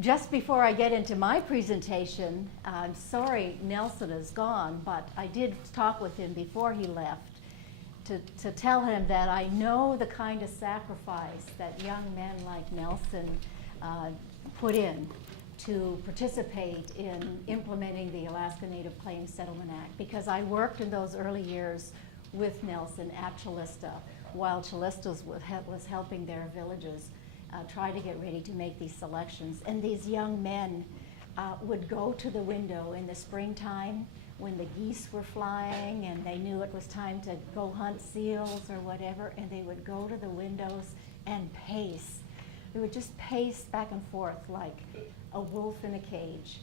Just before I get into my presentation, I'm sorry Nelson is gone, but I did talk with him before he left to tell him that I know the kind of sacrifice that young men like Nelson put in to participate in implementing the Alaska Native Claims Settlement Act, because I worked in those early years with Nelson at Chilista while Chilista was helping their villages try to get ready to make these selections. And these young men would go to the window in the springtime when the geese were flying and they knew it was time to go hunt seals or whatever, and they would go to the windows and pace. They would just pace back and forth like a wolf in a cage.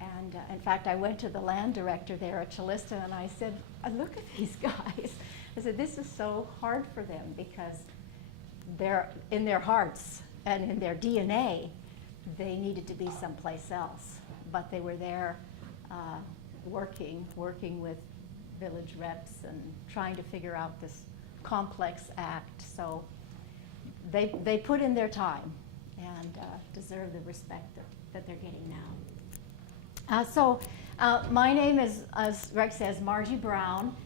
And in fact, I went to the land director there at Chilista and I said, look at these guys. I said, this is so hard for them because they're in their hearts and in their DNA, they needed to be someplace else. But they were there working with village reps and trying to figure out this complex act. So they put in their time and deserve the respect that they're getting now. My name is, as Greg says, Margie Brown.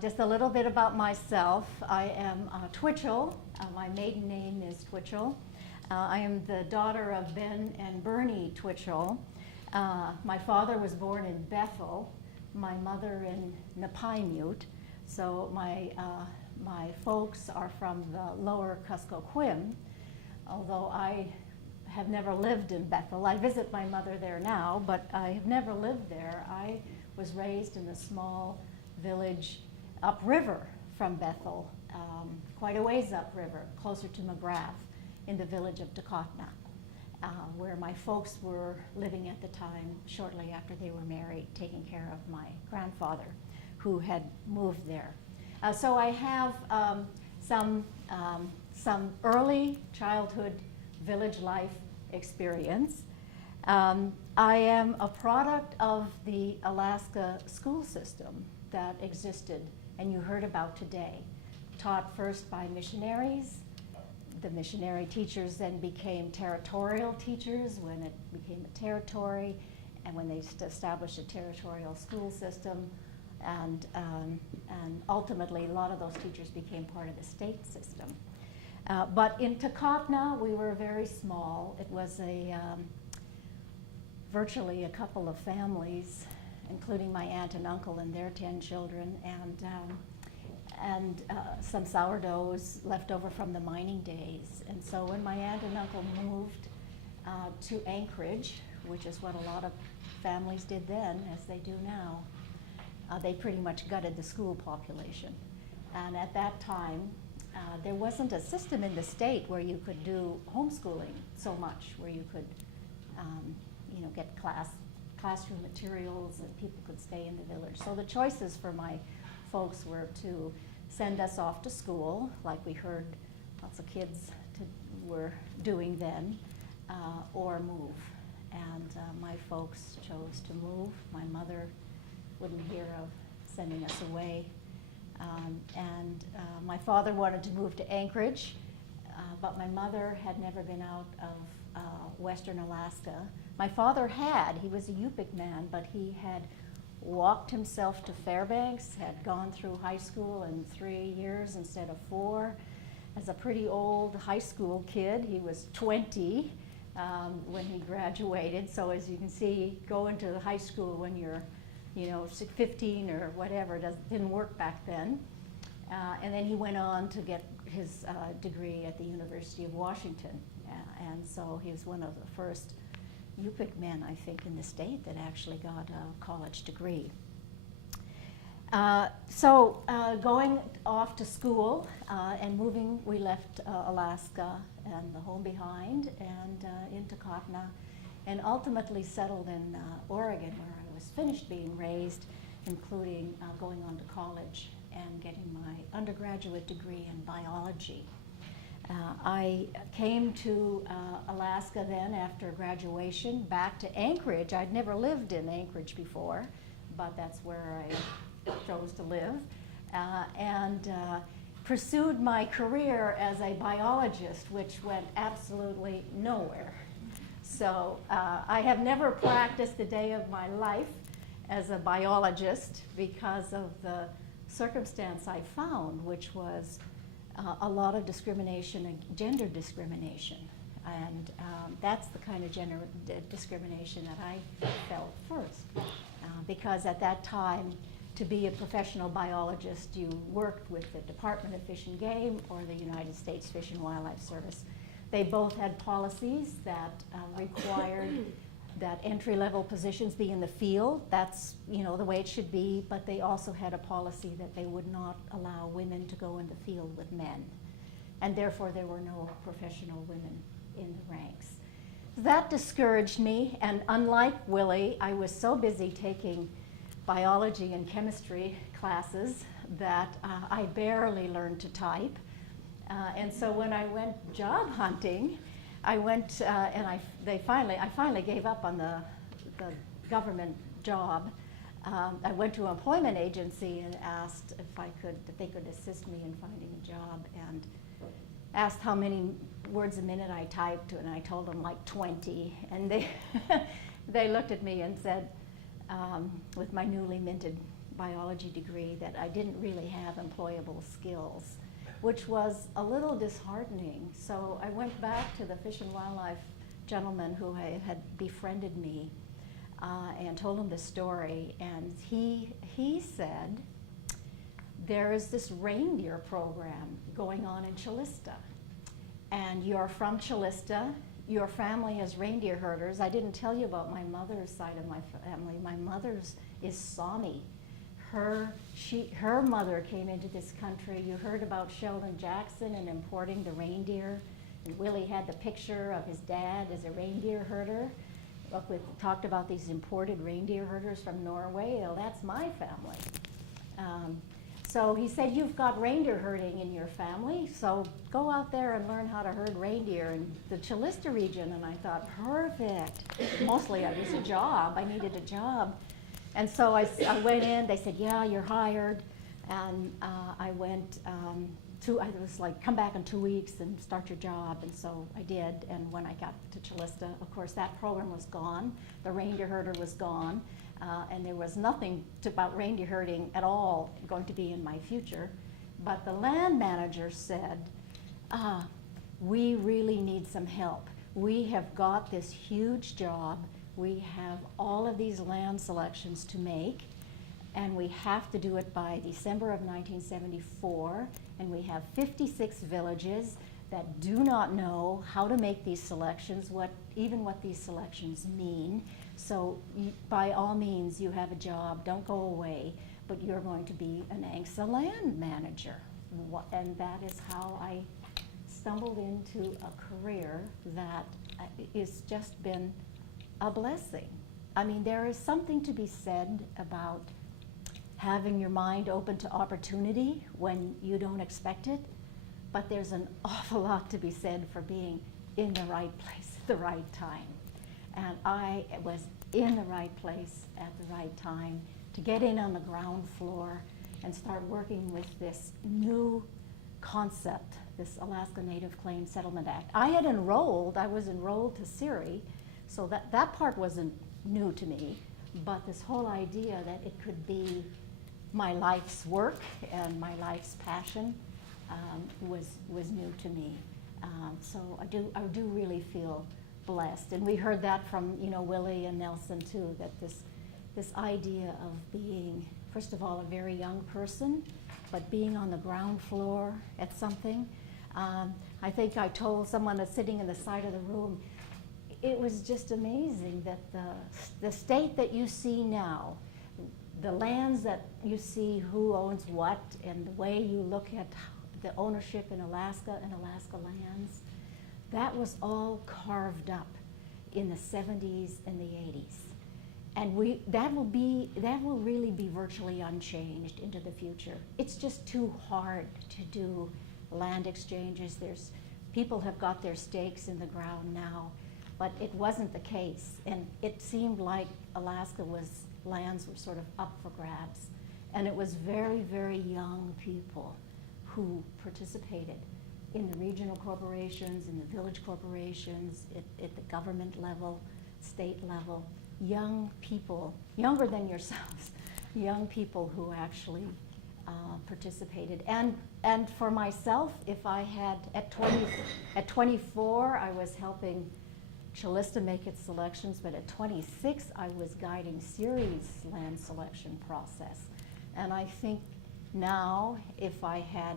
Just a little bit about myself. I am Twitchell. My maiden name is Twitchell. I am the daughter of Ben and Bernie Twitchell. My father was born in Bethel, my mother in Napaimute. So my folks are from the lower Kuskokwim, although I have never lived in Bethel. I visit my mother there now, but I have never lived there. I was raised in a small village upriver from Bethel, quite a ways upriver, closer to McGrath, in the village of Takotna, where my folks were living at the time, shortly after they were married, taking care of my grandfather, who had moved there. So I have some early childhood village life experience. I am a product of the Alaska school system that existed and you heard about today, taught first by missionaries. The missionary teachers then became territorial teachers when it became a territory, and when they established a territorial school system, and ultimately a lot of those teachers became part of the state system. But in Takotna, we were very small. It was virtually a couple of families, including my aunt and uncle and their 10 children, and some sourdoughs left over from the mining days. And so when my aunt and uncle moved to Anchorage, which is what a lot of families did then, as they do now, they pretty much gutted the school population. And at that time, there wasn't a system in the state where you could do homeschooling so much, where you could get classroom materials and people could stay in the village. So the choices for my folks were to send us off to school, like we heard lots of kids were doing then, or move. And my folks chose to move. My mother wouldn't hear of sending us away. My father wanted to move to Anchorage, but my mother had never been out of Western Alaska. My father he was a Yupik man, but he had walked himself to Fairbanks, had gone through high school in 3 years instead of 4. As a pretty old high school kid, he was 20 when he graduated. So as you can see, going to high school when you're 15 or whatever didn't work back then. And then he went on to get his degree at the University of Washington. And so he was one of the first Yupik men, I think, in the state that actually got a college degree. Going off to school and moving, we left Alaska and the home behind and into Takotna, and ultimately settled in Oregon, where I was finished being raised, including going on to college and getting my undergraduate degree in biology. I came to Alaska then after graduation, back to Anchorage. I'd never lived in Anchorage before, but that's where I chose to live, and pursued my career as a biologist, which went absolutely nowhere. So I have never practiced a day of my life as a biologist because of the circumstance I found, which was a lot of discrimination and gender discrimination. And that's the kind of gender discrimination that I felt first. Because at that time, to be a professional biologist, you worked with the Department of Fish and Game or the United States Fish and Wildlife Service. They both had policies that required that entry-level positions be in the field. That's, you know, the way it should be, but they also had a policy that they would not allow women to go in the field with men. And therefore, there were no professional women in the ranks. That discouraged me, and unlike Willie, I was so busy taking biology and chemistry classes that I barely learned to type. And so when I went job hunting, I went and I finally gave up on the government job. I went to an employment agency and asked if they could assist me in finding a job, and asked how many words a minute I typed, and I told them like 20, and they looked at me and said, with my newly minted biology degree, that I didn't really have employable skills, which was a little disheartening. So I went back to the Fish and Wildlife gentleman who had befriended me and told him the story, and he said, there is this reindeer program going on in Chilista, and you're from Chilista, your family is reindeer herders. I didn't tell you about my mother's side of my family. My mother's is Sami. Her mother came into this country. You heard about Sheldon Jackson and importing the reindeer, and Willie had the picture of his dad as a reindeer herder. We talked about these imported reindeer herders from Norway. Well, that's my family. So he said, you've got reindeer herding in your family, so go out there and learn how to herd reindeer in the Chilista region. And I thought, perfect. Mostly it was a job. I needed a job. And so I went in. They said, yeah, you're hired. And I went I was like, come back in 2 weeks and start your job. And so I did. And when I got to Chilista, of course, that program was gone. The reindeer herder was gone. And there was nothing about reindeer herding at all going to be in my future. But the land manager said, we really need some help. We have got this huge job. We have all of these land selections to make, and we have to do it by December of 1974, and we have 56 villages that do not know how to make these selections, even what these selections mean. So by all means, you have a job, don't go away, but you're going to be an ANCSA land manager. And that is how I stumbled into a career that has just been a blessing. I mean, there is something to be said about having your mind open to opportunity when you don't expect it, but there's an awful lot to be said for being in the right place at the right time. And I was in the right place at the right time to get in on the ground floor and start working with this new concept, this Alaska Native Claims Settlement Act. I was enrolled to SERI, so that part wasn't new to me, but this whole idea that it could be my life's work and my life's passion was new to me. So I do really feel blessed, and we heard that from Willie and Nelson too. That this idea of being, first of all, a very young person, but being on the ground floor at something. I think I told someone that's sitting in the side of the room, it was just amazing that the state that you see now, the lands that you see who owns what, and the way you look at the ownership in Alaska and Alaska lands, that was all carved up in the 70s and the 80s. And that will really be virtually unchanged into the future. It's just too hard to do land exchanges. People have got their stakes in the ground now, but it wasn't the case. And it seemed like lands were sort of up for grabs. And it was very, very young people who participated. in the regional corporations, in the village corporations, at the government level, state level, young people, younger than yourselves, young people who actually participated. And for myself, if I had, at 24, I was helping Chalista make its selections, but at 26, I was guiding Siri's land selection process. And I think now, if I had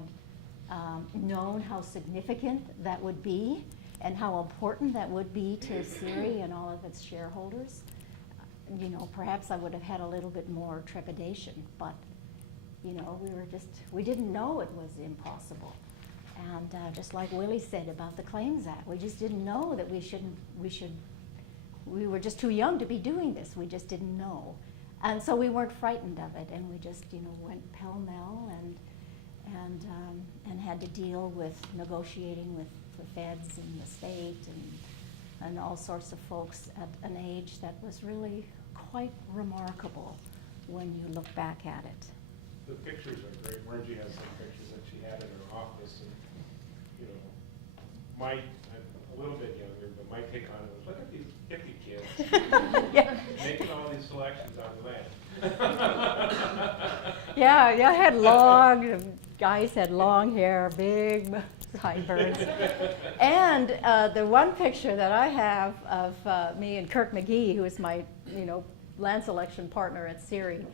known how significant that would be and how important that would be to Siri and all of its shareholders, you know, perhaps I would have had a little bit more trepidation, but you know, we didn't know it was impossible. And just like Willie said about the Claims Act, we just didn't know that we were just too young to be doing this. We just didn't know. And so we weren't frightened of it, and we just, you know, went pell-mell and had to deal with negotiating with the feds and the state and all sorts of folks at an age that was really quite remarkable when you look back at it. The pictures are great. Margie has some pictures that she had in her office, and you know, I'm a little bit younger, but my take on it was, look at these hippie kids Yeah. making all these selections on land. Yeah, I had guys had long hair, big sideburns. And the one picture that I have of me and Kirk McGee, who is my, you know, land selection partner at Siri,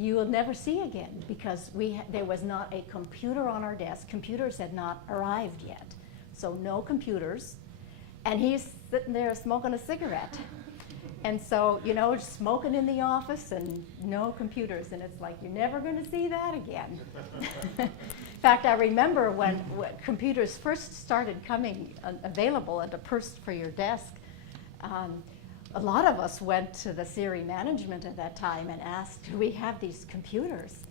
you will never see again, because there was not a computer on our desk. Computers had not arrived yet, so no computers. And he's sitting there smoking a cigarette. And so, you know, smoking in the office and no computers, and it's like, you're never going to see that again. In fact, I remember when computers first started coming available at a purse for your desk, a lot of us went to the Siri management at that time and asked, do we have these computers?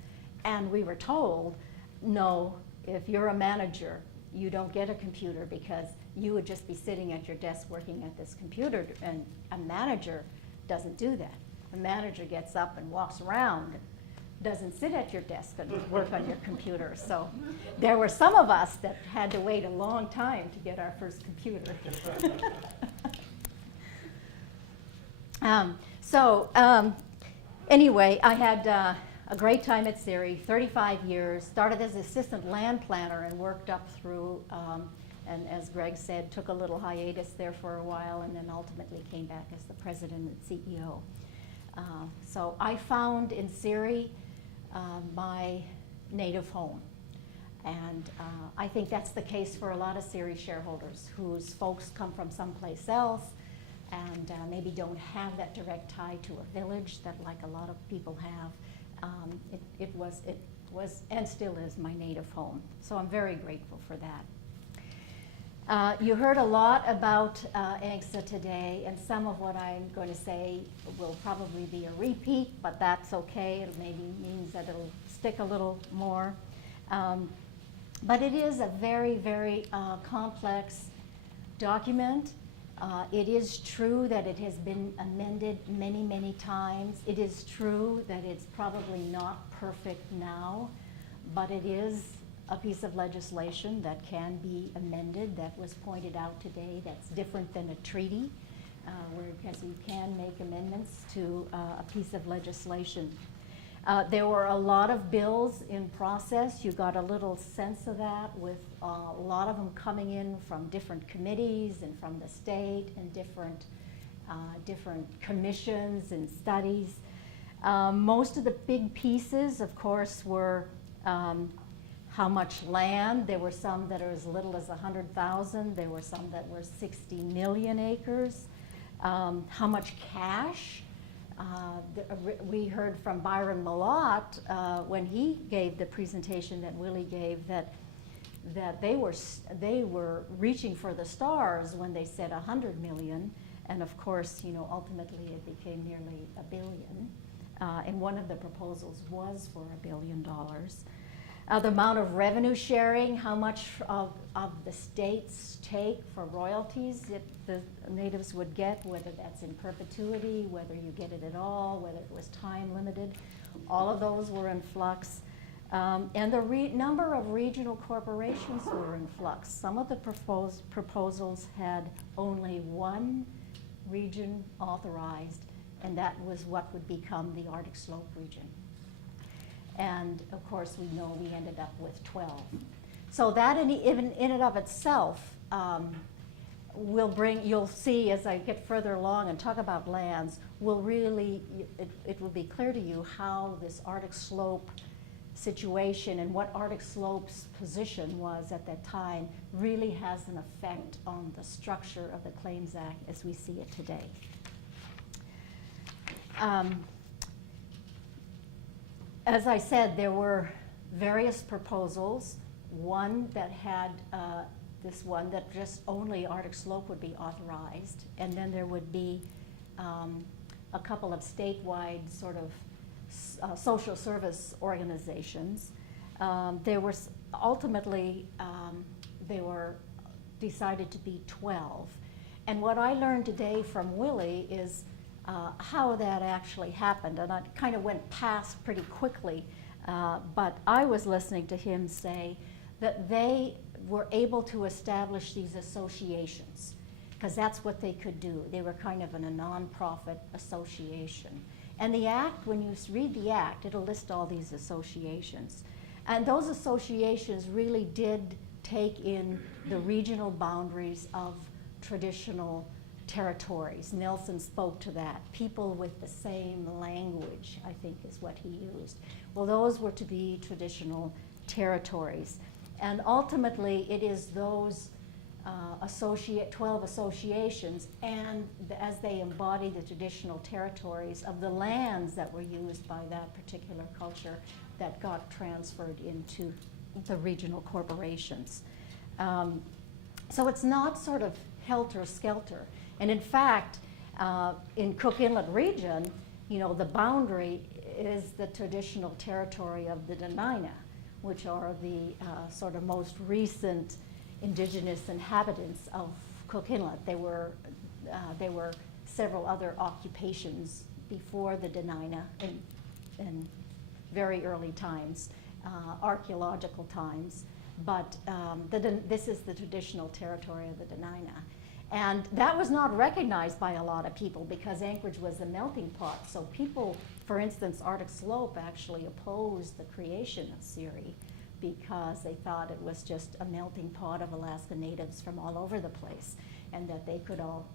And we were told, no, if you're a manager, you don't get a computer, because you would just be sitting at your desk working at this computer, and a manager doesn't do that. A manager gets up and walks around, doesn't sit at your desk and work on your computer. So there were some of us that had to wait a long time to get our first computer. Anyway, I had a great time at Siri, 35 years, started as assistant land planner and worked up through, and as Greg said, took a little hiatus there for a while, and then ultimately came back as the president and CEO. So I found in Siri my native home. And I think that's the case for a lot of Siri shareholders whose folks come from someplace else and maybe don't have that direct tie to a village that, like a lot of people have. It was and still is my native home. So I'm very grateful for that. You heard a lot about ANCSA today, and some of what I'm going to say will probably be a repeat, but that's okay. It maybe means that it'll stick a little more. But it is a very, very complex document. It is true that it has been amended many, many times. It is true that it's probably not perfect now, but it is a piece of legislation that can be amended. That was pointed out today. That's different than a treaty, because you can make amendments to a piece of legislation. There were a lot of bills in process. You got a little sense of that with a lot of them coming in from different committees and from the state and different commissions and studies. Most of the big pieces, of course, were how much land. There were some that are as little as 100,000. There were some that were 60 million acres. How much cash. We heard from Byron Malott when he gave the presentation that Willie gave that they were reaching for the stars when they said 100 million, and of course, you know, ultimately it became nearly $1 billion, and one of the proposals was for $1 billion. The amount of revenue sharing, how much of the states take for royalties that the natives would get, whether that's in perpetuity, whether you get it at all, whether it was time limited, all of those were in flux. And the number of regional corporations were in flux. Some of the proposals had only one region authorized, and that was what would become the Arctic Slope region. And of course, we know we ended up with 12. So that in and of itself will bring, you'll see as I get further along and talk about lands, will really, it will be clear to you how this Arctic Slope situation and what Arctic Slope's position was at that time really has an effect on the structure of the Claims Act as we see it today. As I said, there were various proposals. One that had this one that just only Arctic Slope would be authorized, and then there would be a couple of statewide sort of social service organizations. There were ultimately they were decided to be 12, and what I learned today from Willie is how that actually happened, and I kind of went past pretty quickly, but I was listening to him say that they were able to establish these associations because that's what they could do. They were kind of in a nonprofit association. And the Act, when you read the Act, it'll list all these associations. And those associations really did take in the regional boundaries of traditional territories. Nelson spoke to that. People with the same language, I think is what he used. Well, those were to be traditional territories. And ultimately, it is those 12 associations, and as they embody the traditional territories of the lands that were used by that particular culture, that got transferred into the regional corporations. So it's not sort of helter-skelter. And in fact, in Cook Inlet region, you know, the boundary is the traditional territory of the Dena'ina, which are the sort of most recent indigenous inhabitants of Cook Inlet. There were several other occupations before the Dena'ina in very early times, archaeological times, but this is the traditional territory of the Dena'ina. And that was not recognized by a lot of people because Anchorage was a melting pot. So people, for instance, Arctic Slope actually opposed the creation of CIRI because they thought it was just a melting pot of Alaska Natives from all over the place and that they could all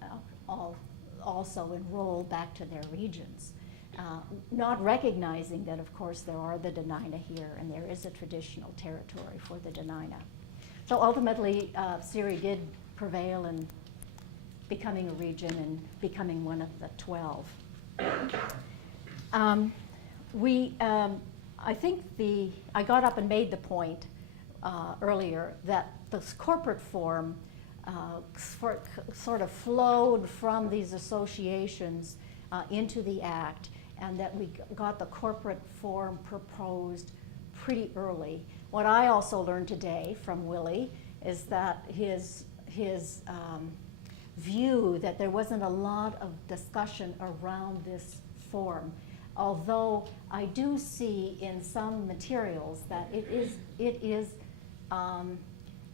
also enroll back to their regions. Not recognizing that, of course, there are the Dena'ina here and there is a traditional territory for the Dena'ina. So ultimately, CIRI did prevail in becoming a region and becoming one of the 12. I think I got up and made the point earlier that this corporate form sort of flowed from these associations into the Act, and that we got the corporate form proposed pretty early. What I also learned today from Willie is that his view that there wasn't a lot of discussion around this form, although I do see in some materials that it is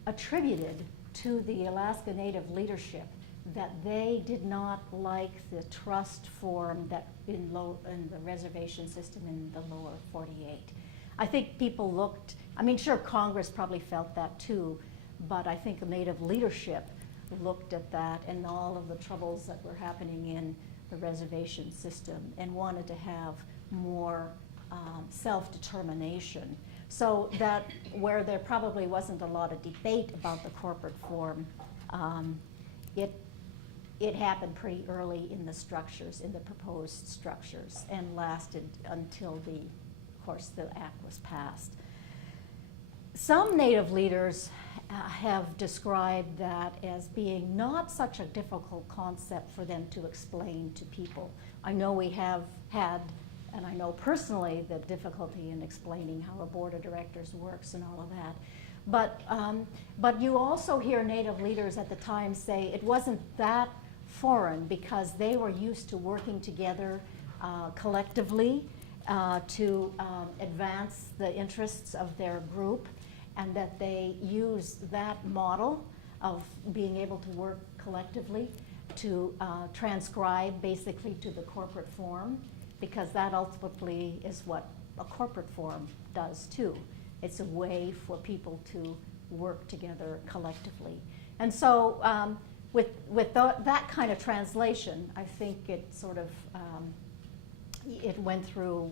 attributed to the Alaska Native leadership that they did not like the trust form that in the reservation system in the lower 48. I think people looked, I mean, sure, Congress probably felt that too, but I think the Native leadership looked at that and all of the troubles that were happening in the reservation system and wanted to have more self-determination. So that where there probably wasn't a lot of debate about the corporate form, it happened pretty early in the structures, in the proposed structures, and lasted until of course, the Act was passed. Some Native leaders have described that as being not such a difficult concept for them to explain to people. I know we have had, and I know personally, the difficulty in explaining how a board of directors works and all of that. But you also hear Native leaders at the time say it wasn't that foreign because they were used to working together collectively to advance the interests of their group, and that they use that model of being able to work collectively to transcribe basically to the corporate form, because that ultimately is what a corporate form does too. It's a way for people to work together collectively. And so with that kind of translation, I think it sort of, it went through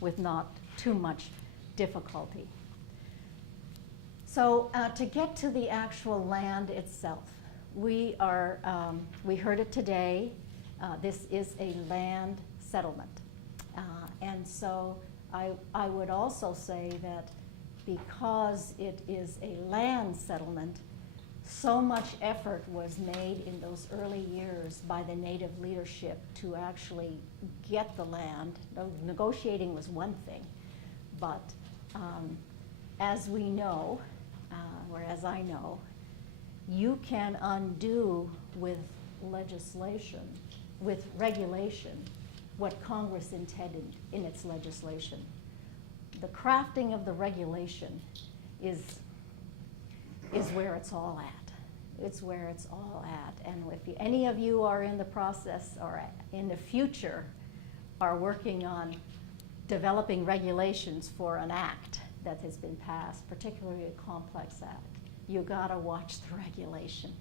with not too much difficulty. So to get to the actual land itself, we heard it today, this is a land settlement. And so I would also say that because it is a land settlement, so much effort was made in those early years by the Native leadership to actually get the land. Negotiating was one thing, but as we know, or as I know, you can undo with legislation, with regulation, what Congress intended in its legislation. The crafting of the regulation is where it's all at. It's where it's all at. And if any of you are in the process or in the future are working on developing regulations for an act that has been passed, particularly a complex act, you gotta watch the regulation,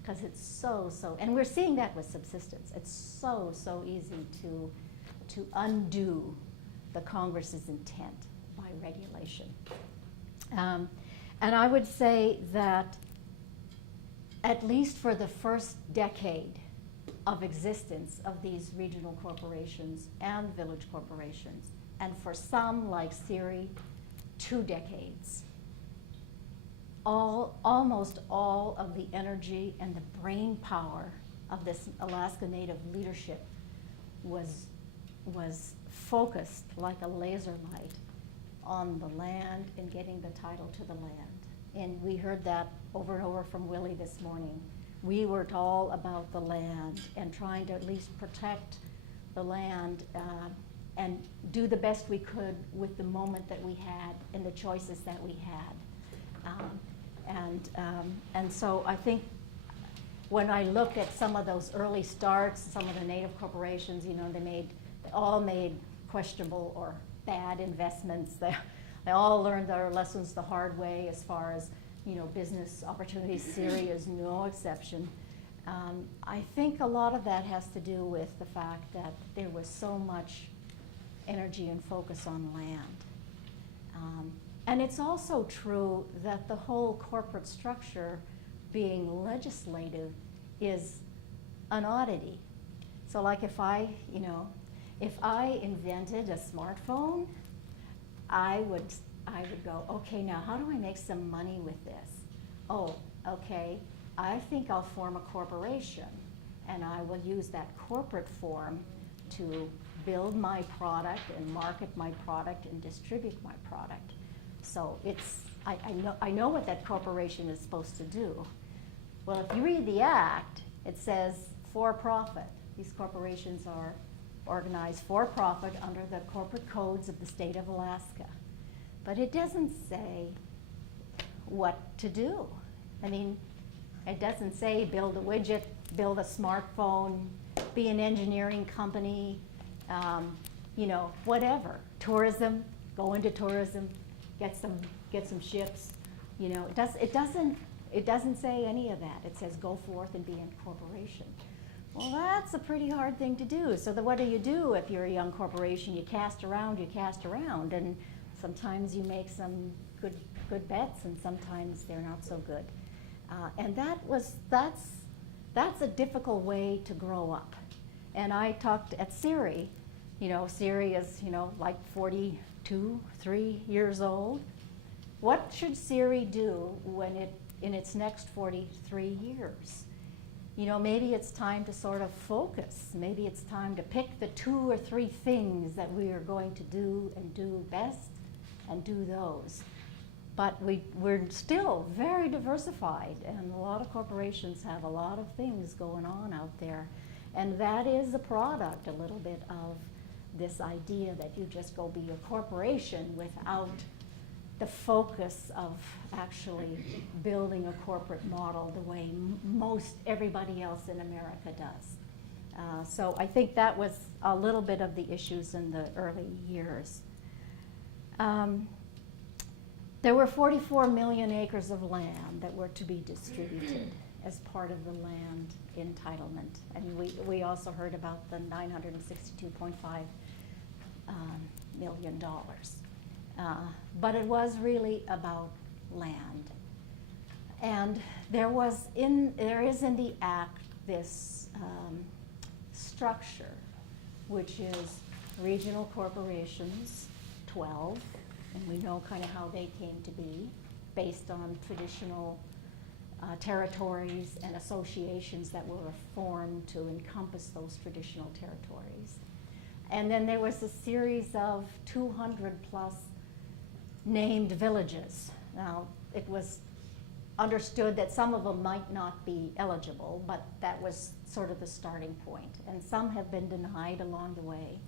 because it's so, and we're seeing that with subsistence. It's so easy to undo the Congress's intent by regulation. And I would say that at least for the first decade of existence of these regional corporations and village corporations, and for some like CIRI, 2 decades, almost all of the energy and the brain power of this Alaska Native leadership was focused like a laser light on the land and getting the title to the land. And we heard that over and over from Willie this morning. We were all about the land and trying to at least protect the land and do the best we could with the moment that we had and the choices that we had. And so I think when I look at some of those early starts, some of the Native corporations, you know, they all made questionable or bad investments. They all learned their lessons the hard way as far as, you know, business opportunities. CIRI is no exception. I think a lot of that has to do with the fact that there was so much energy and focus on land. And it's also true that the whole corporate structure being legislative is an oddity. So like if I invented a smartphone, I would go, okay, now how do I make some money with this? Oh, okay, I think I'll form a corporation, and I will use that corporate form to build my product and market my product and distribute my product. So I know what that corporation is supposed to do. Well, if you read the act, it says for profit. These corporations are organized for profit under the corporate codes of the state of Alaska. But it doesn't say what to do. I mean, it doesn't say build a widget, build a smartphone, be an engineering company, you know, whatever. Tourism, go into tourism, get some ships. You know, it doesn't say any of that. It says go forth and be a corporation. Well, that's a pretty hard thing to do. So what do you do if you're a young corporation? You cast around, and sometimes you make some good bets, and sometimes they're not so good. And that's a difficult way to grow up. And I talked at CIRI. You know, CIRI is, you know, like 42, 3 years old. What should CIRI do in its next 43 years? You know, maybe it's time to sort of focus. Maybe it's time to pick the 2 or 3 things that we are going to do and do best and do those. But we're still very diversified, and a lot of corporations have a lot of things going on out there. And that is a product, a little bit, this idea that you just go be a corporation without the focus of actually building a corporate model the way most everybody else in America does. So I think that was a little bit of the issues in the early years. There were 44 million acres of land that were to be distributed as part of the land entitlement. And we also heard about the $962.5 million. But it was really about land. And there is in the Act this structure, which is regional corporations, 12, and we know kind of how they came to be, based on traditional territories and associations that were formed to encompass those traditional territories. And then there was a series of 200 plus named villages. Now, it was understood that some of them might not be eligible, but that was sort of the starting point. And some have been denied along the way.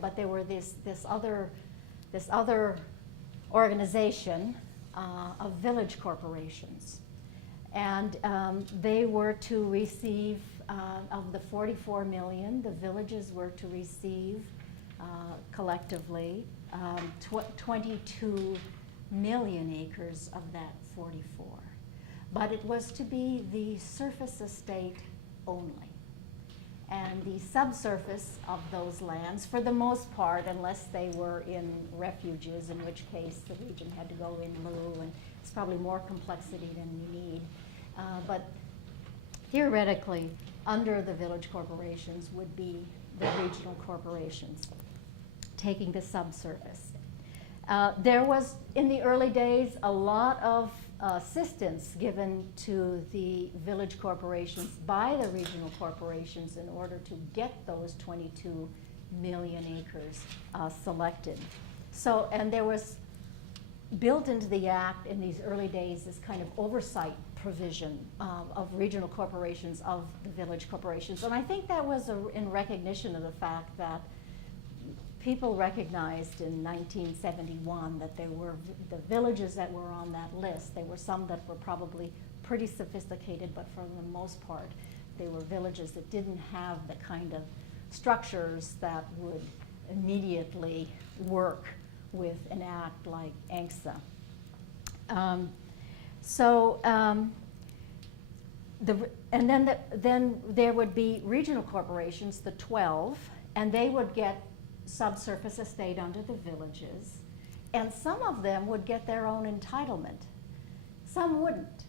But there were this other organization of village corporations. And they were to receive, of the 44 million, the villages were to receive collectively 22 million acres of that 44. But it was to be the surface estate only. And the subsurface of those lands, for the most part, unless they were in refuges, in which case the region had to go in lieu, and it's probably more complexity than you need. But theoretically, under the village corporations would be the regional corporations taking the subsurface. There was, in the early days, a lot of assistance given to the village corporations by the regional corporations in order to get those 22 million acres selected. So, and there was built into the Act in these early days this kind of oversight provision of regional corporations of the village corporations. And I think that was in recognition of the fact that people recognized in 1971 that there were the villages that were on that list. There were some that were probably pretty sophisticated, but for the most part, they were villages that didn't have the kind of structures that would immediately work with an act like ANCSA. Then there would be regional corporations, the 12, and they would get subsurface estate under the villages, and some of them would get their own entitlement. Some wouldn't.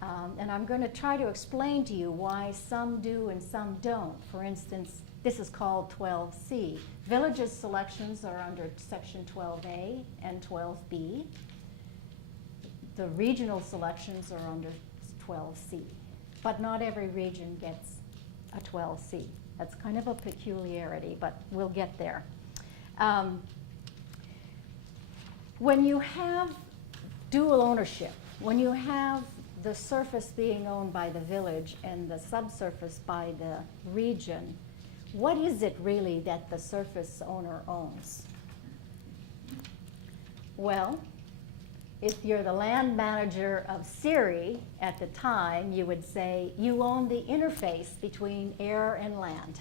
And I'm going to try to explain to you why some do and some don't. For instance, this is called 12C. Villages selections are under section 12A and 12B. The regional selections are under 12C. But not every region gets a 12C. That's kind of a peculiarity, but we'll get there. When you have dual ownership, when you have the surface being owned by the village and the subsurface by the region, what is it really that the surface owner owns? Well, if you're the land manager of Siri at the time, you would say you own the interface between air and land.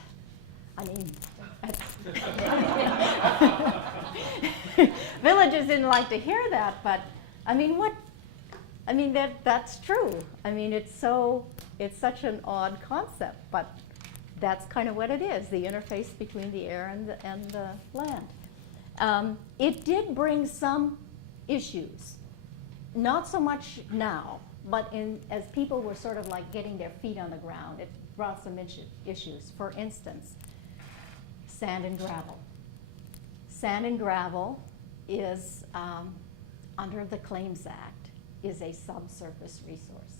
I mean, villages didn't like to hear that, but I mean, that's true. I mean, it's such an odd concept, but that's kind of what it is, the interface between the air and the land. It did bring some issues. Not so much now, but as people were sort of like getting their feet on the ground, it brought some issues. For instance, sand and gravel. Sand and gravel is, under the Claims Act, is a subsurface resource.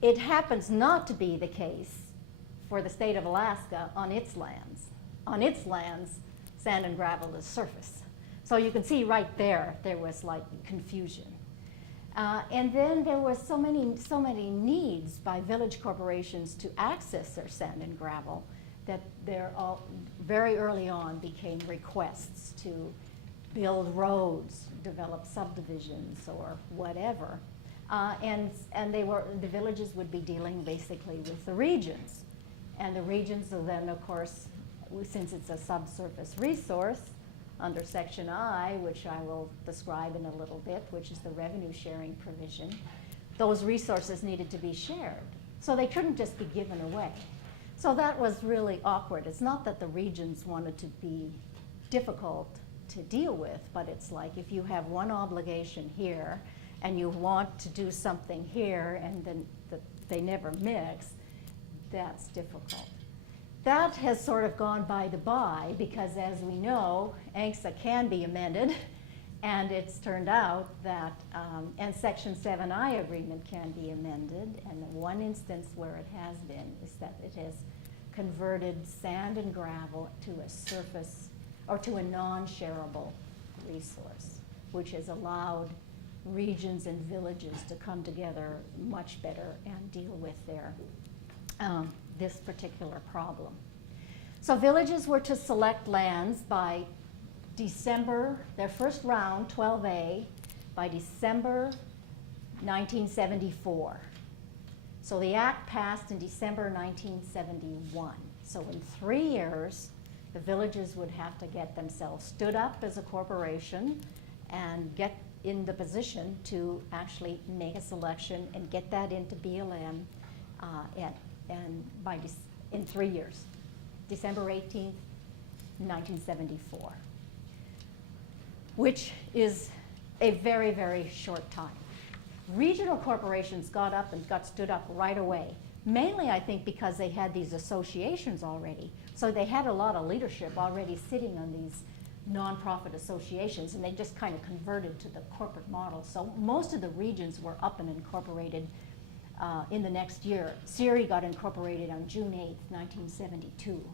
It happens not to be the case for the state of Alaska on its lands. On its lands, sand and gravel is surface. So you can see right there was like confusion. And then there was so many needs by village corporations to access their sand and gravel that there all, very early on became requests to build roads, develop subdivisions or whatever. And the villages would be dealing basically with the regions. And the regions are then, of course, since it's a subsurface resource, under Section I, which I will describe in a little bit, which is the revenue sharing provision, those resources needed to be shared. So they couldn't just be given away. So that was really awkward. It's not that the regions wanted to be difficult to deal with, but it's like if you have one obligation here and you want to do something here and then they never mix, that's difficult. That has sort of gone by the by because, as we know, ANCSA can be amended, and it's turned out that, and Section 7I agreement can be amended, and the one instance where it has been is that it has converted sand and gravel to a surface or to a non-shareable resource, which has allowed regions and villages to come together much better and deal with their this particular problem. So villages were to select lands by December, their first round, 12A, by December 1974. So the act passed in December 1971. So in 3 years, the villages would have to get themselves stood up as a corporation and get in the position to actually make a selection and get that into BLM in 3 years, December 18th, 1974, which is a very, very short time. Regional corporations got up and got stood up right away, mainly I think because they had these associations already. So they had a lot of leadership already sitting on these nonprofit associations, and they just kind of converted to the corporate model. So most of the regions were up and incorporated in the next year. SERI got incorporated on June 8th, 1972.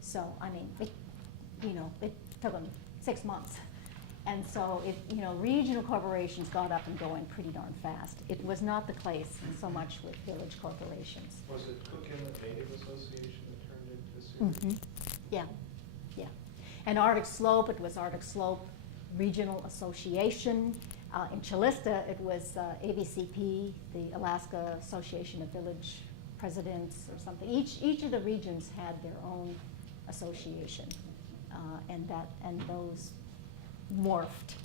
So, I mean, it took them 6 months. And so, regional corporations got up and going pretty darn fast. It was not the case so much with village corporations. Was it Cook Inlet Native Association that turned into SERI? Yeah, yeah. And Arctic Slope, it was Arctic Slope Regional Association. In Chilista, it was ABCP, the Alaska Association of Village Presidents or something. Each of the regions had their own association, and those morphed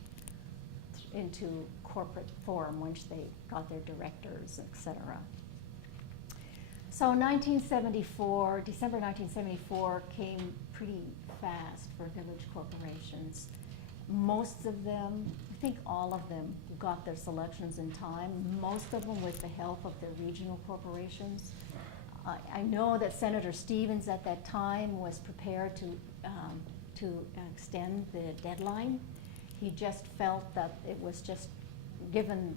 into corporate form once they got their directors, etc. So 1974, December 1974 came pretty fast for village corporations. Most of them, I think all of them, got their selections in time, most of them with the help of their regional corporations. I know that Senator Stevens at that time was prepared to extend the deadline. He just felt that it was just, given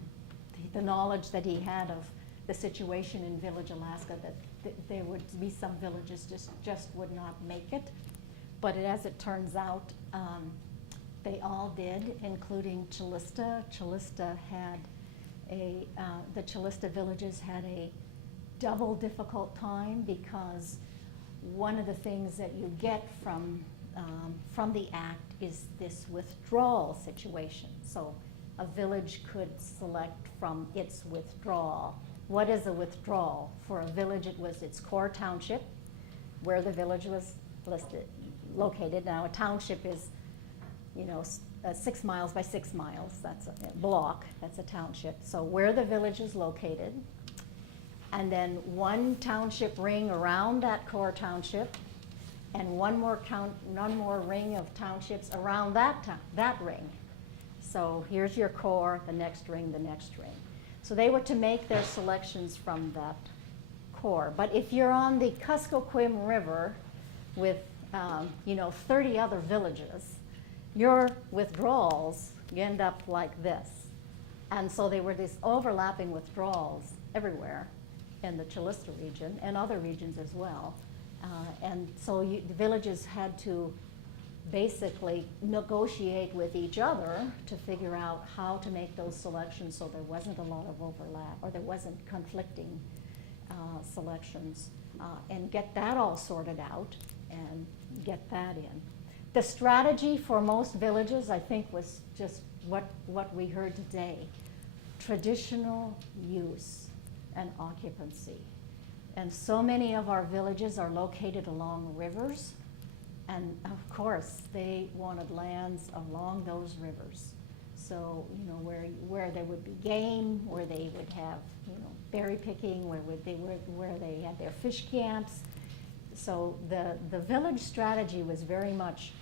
the knowledge that he had of the situation in Village, Alaska, that there would be some villages just would not make it. But as it turns out, they all did, including Chilista. Chilista had the Chilista villages had a double difficult time because one of the things that you get from the act is this withdrawal situation. So a village could select from its withdrawal. What is a withdrawal? For a village, it was its core township, where the village was located. Now, a township is 6 miles by 6 miles, that's a block, that's a township. So where the village is located, and then one township ring around that core township, and one more ring of townships around that ring. So here's your core, the next ring, the next ring. So they were to make their selections from that core. But if you're on the Kuskokwim River with 30 other villages, your withdrawals, you end up like this. And so there were these overlapping withdrawals everywhere in the Chilista region and other regions as well. And so the villages had to basically negotiate with each other to figure out how to make those selections so there wasn't a lot of overlap or there wasn't conflicting selections. and get that all sorted out and get that in. The strategy for most villages, I think, was just what we heard today. Traditional use and occupancy. And so many of our villages are located along rivers, and of course they wanted lands along those rivers. So, you know, where there would be game, where they would have, you know, berry picking, where they had their fish camps. So the village strategy was very much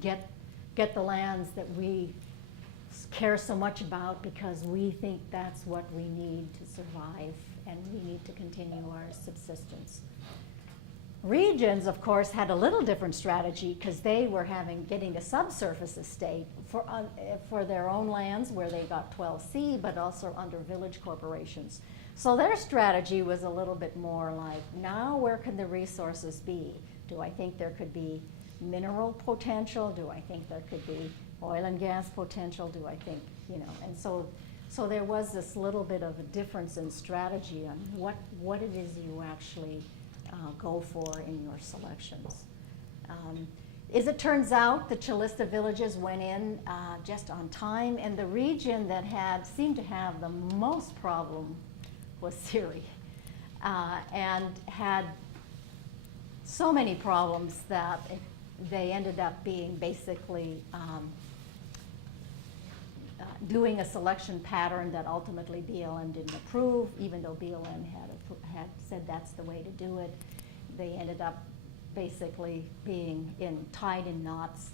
get the lands that we care so much about because we think that's what we need to survive and we need to continue our subsistence. Regions, of course, had a little different strategy because they were getting a subsurface estate for their own lands where they got 12C, but also under village corporations. So their strategy was a little bit more like, now where can the resources be? Do I think there could be mineral potential? Do I think there could be oil and gas potential? Do I think, you know, and so there was this little bit of a difference in strategy on what it is you actually go for in your selections. As it turns out, the Chilista villages went in just on time, and the region that seemed to have the most problem was Siri, and had so many problems that they ended up being basically doing a selection pattern that ultimately BLM didn't approve, even though BLM had said that's the way to do it. They ended up basically being tied in knots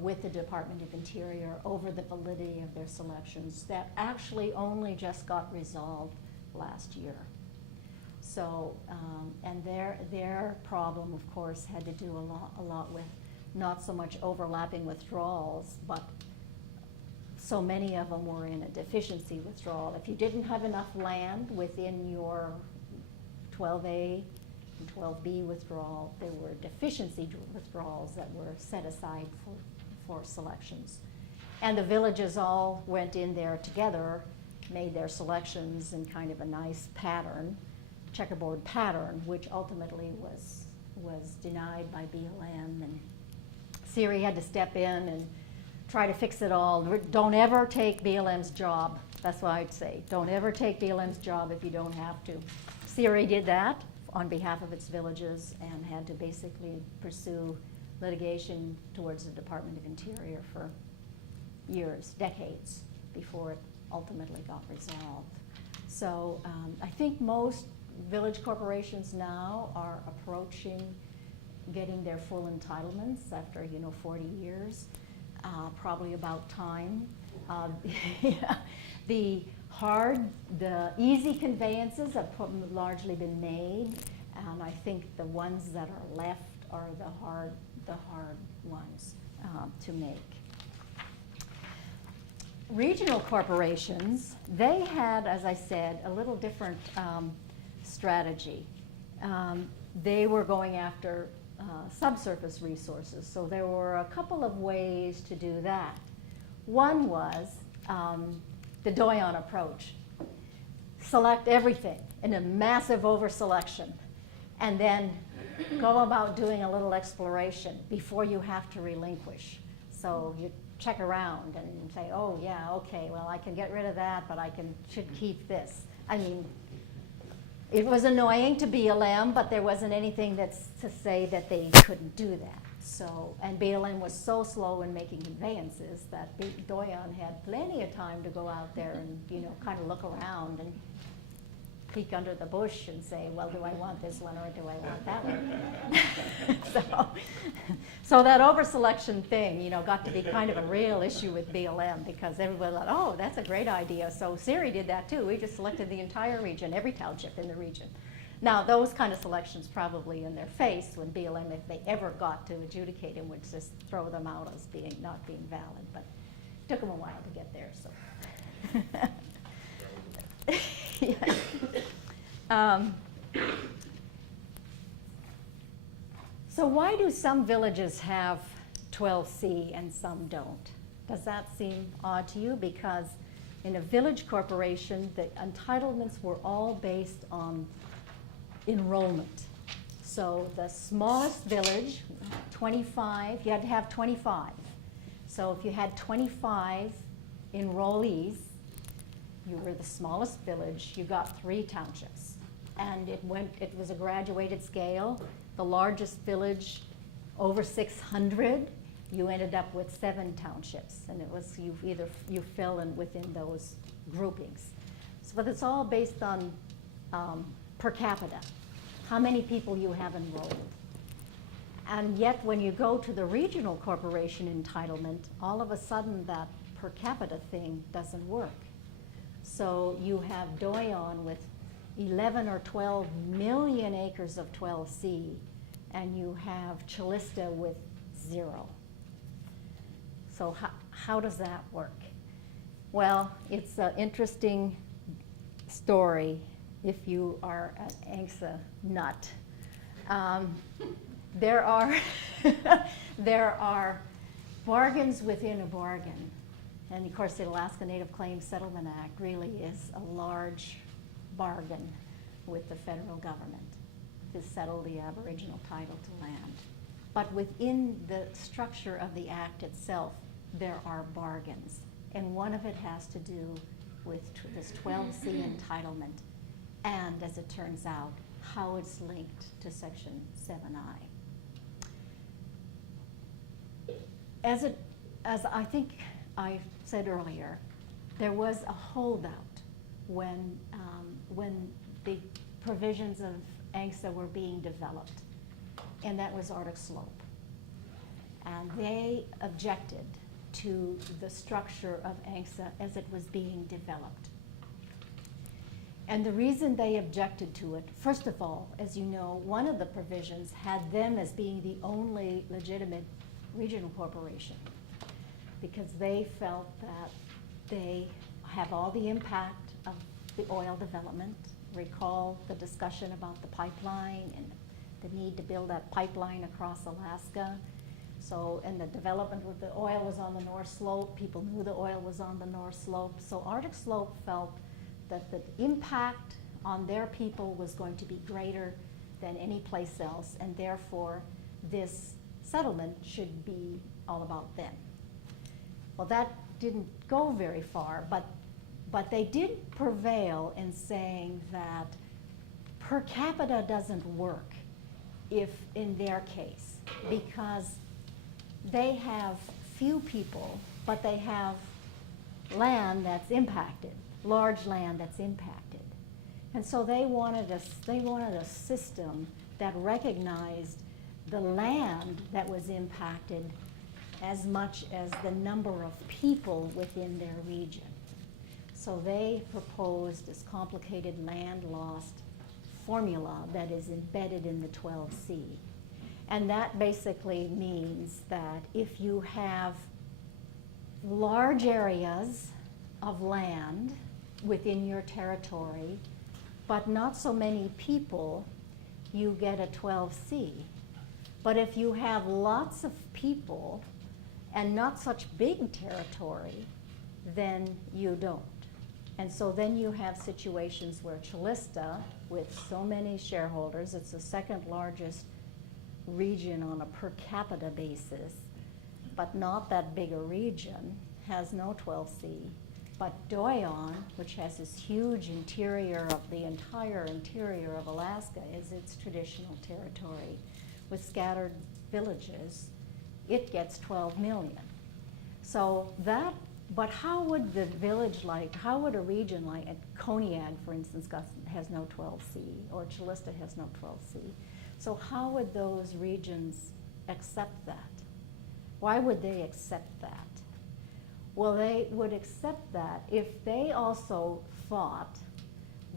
with the Department of Interior over the validity of their selections that actually only just got resolved last year. So, and their problem, of course, had to do a lot with not so much overlapping withdrawals, but so many of them were in a deficiency withdrawal. If you didn't have enough land within your 12A and 12B withdrawal, there were deficiency withdrawals that were set aside for selections. And the villages all went in there together, made their selections in kind of a nice pattern, checkerboard pattern, which ultimately was denied by BLM, and Siri had to step in and try to fix it all. Don't ever take BLM's job. That's what I'd say. Don't ever take BLM's job if you don't have to. Siri did that on behalf of its villages and had to basically pursue litigation towards the Department of Interior for years, decades, before it ultimately got resolved. So I think most village corporations now are approaching getting their full entitlements after 40 years. Probably about time. Yeah. The easy conveyances have largely been made, and I think the ones that are left are the hard ones to make. Regional corporations, they had, as I said, a little different strategy. They were going after subsurface resources, so there were a couple of ways to do that. One was the Doyon approach. Select everything in a massive over-selection, and then go about doing a little exploration before you have to relinquish. So you check around and say, oh yeah, okay, well I can get rid of that, but I should keep this. I mean, it was annoying to BLM, but there wasn't anything to say that they couldn't do that. So, and BLM was so slow in making conveyances that Doyon had plenty of time to go out there and kind of look around and peek under the bush and say, well, do I want this one or do I want that one? So that over-selection thing, got to be kind of a real issue with BLM because everybody thought, oh, that's a great idea. So Siri did that too. We just selected the entire region, every township in the region. Now, those kind of selections probably in their face when BLM, if they ever got to adjudicate them, would just throw them out as not being valid. But it took them a while to get there. So. Yeah. So why do some villages have 12C and some don't? Does that seem odd to you? Because in a village corporation, the entitlements were all based on enrollment. So the smallest village, 25, you had to have 25. So if you had 25 enrollees, you were the smallest village, you got 3 townships. And it was a graduated scale. The largest village, over 600, you ended up with 7 townships. And it was, you fell in within those groupings. So, but it's all based on per capita, how many people you have enrolled. And yet when you go to the regional corporation entitlement, all of a sudden that per capita thing doesn't work. So you have Doyon with 11 or 12 million acres of 12C, and you have Chilista with 0. So how does that work? Well, it's an interesting story if you are an ANCSA nut. There are there are bargains within a bargain. And of course, the Alaska Native Claims Settlement Act really is a large bargain with the federal government to settle the Aboriginal title to land. But within the structure of the act itself, there are bargains. And one of it has to do with this 12C entitlement, and as it turns out, how it's linked to Section 7I. As I think I said earlier, there was a holdout when the provisions of ANCSA were being developed, and that was Arctic Slope. And they objected to the structure of ANCSA as it was being developed. And the reason they objected to it, first of all, as you know, one of the provisions had them as being the only legitimate regional corporation, because they felt that they have all the impact of the oil development. Recall the discussion about the pipeline and the need to build that pipeline across Alaska. So, and the development with the oil was on the North Slope. People knew the oil was on the North Slope. So Arctic Slope felt that the impact on their people was going to be greater than any place else, and therefore this settlement should be all about them. Well, that didn't go very far, but they did prevail in saying that per capita doesn't work if in their case, because they have few people, but they have land that's impacted, large land that's impacted. And so they wanted a system that recognized the land that was impacted as much as the number of people within their region. So they proposed this complicated land lost formula that is embedded in the 12C. And that basically means that if you have large areas of land within your territory, but not so many people, you get a 12C. But if you have lots of people and not such big territory, then you don't. And so then you have situations where Chilista, with so many shareholders, it's the second largest region on a per capita basis, but not that big a region, has no 12C. But Doyon, which has this huge interior of the entire interior of Alaska, is its traditional territory with scattered villages. It gets 12 million. So that, but how would the village how would a region like Koniag, for instance, has no 12C, or Chilista has no 12C? So how would those regions accept that? Why would they accept that? Well, they would accept that if they also thought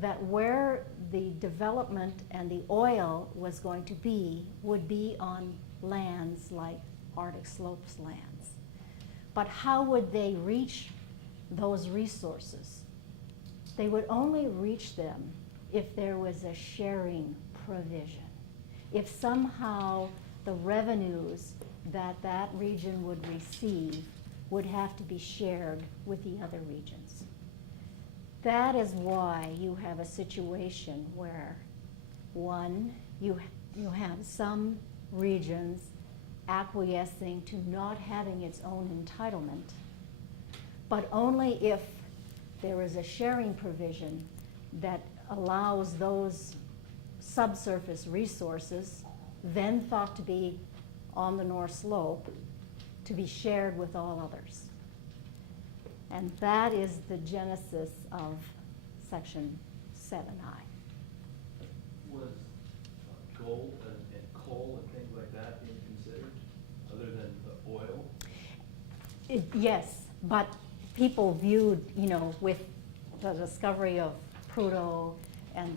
that where the development and the oil was going to be would be on lands like Arctic Slopes lands. But how would they reach those resources? They would only reach them if there was a sharing provision. If somehow the revenues that that region would receive would have to be shared with the other regions. That is why you have a situation where One, you have some regions acquiescing to not having its own entitlement, but only if there is a sharing provision that allows those subsurface resources, then thought to be on the North Slope, to be shared with all others. And that is the genesis of Section 7I. Was gold and coal and things like that being considered, other than the oil? Yes, but people viewed, with the discovery of Prudhoe and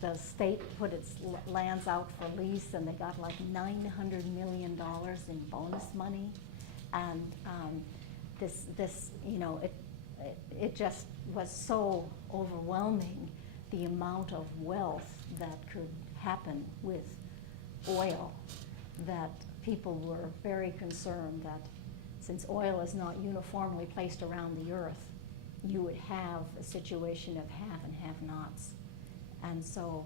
the state put its lands out for lease, and they got like $900 million in bonus money, and it just was so overwhelming, the amount of wealth that could happen with oil, that people were very concerned that since oil is not uniformly placed around the earth, you would have a situation of have and have-nots. And so,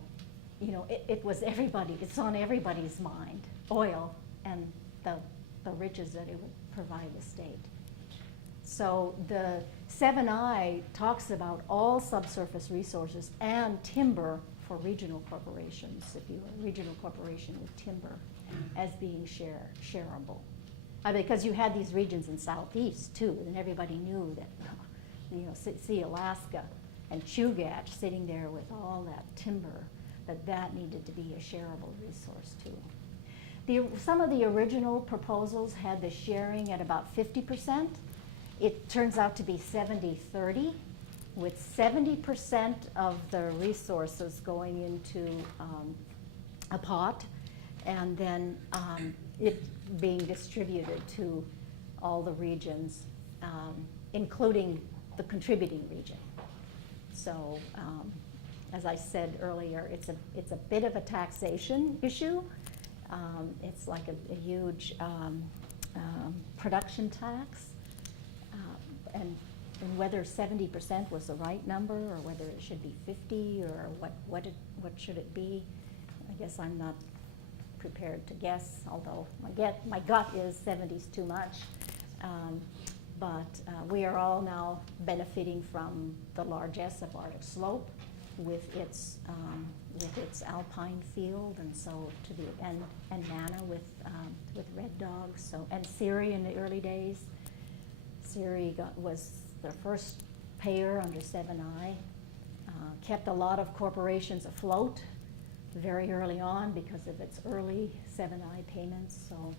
it's on everybody's mind, oil and the riches that it would provide the state. So the 7I talks about all subsurface resources and timber for regional corporations, if you're a regional corporation with timber, as being shareable. Because you had these regions in Southeast too, and everybody knew that, see Alaska and Chugach sitting there with all that timber, that needed to be a shareable resource too. Some of the original proposals had the sharing at about 50%. It turns out to be 70-30, with 70% of the resources going into a pot, and then it being distributed to all the regions, including the contributing region. So, as I said earlier, it's a bit of a taxation issue. It's like a huge production tax, and whether 70% was the right number, or whether it should be 50, or what should it be, I guess I'm not prepared to guess, although my gut is 70's too much. But we are all now benefiting from the largesse of Arctic Slope with its alpine field, and so and Nana with Red Dog, and Siri in the early days. Siri was the first payer under 7I, kept a lot of corporations afloat very early on because of its early 7I payments. So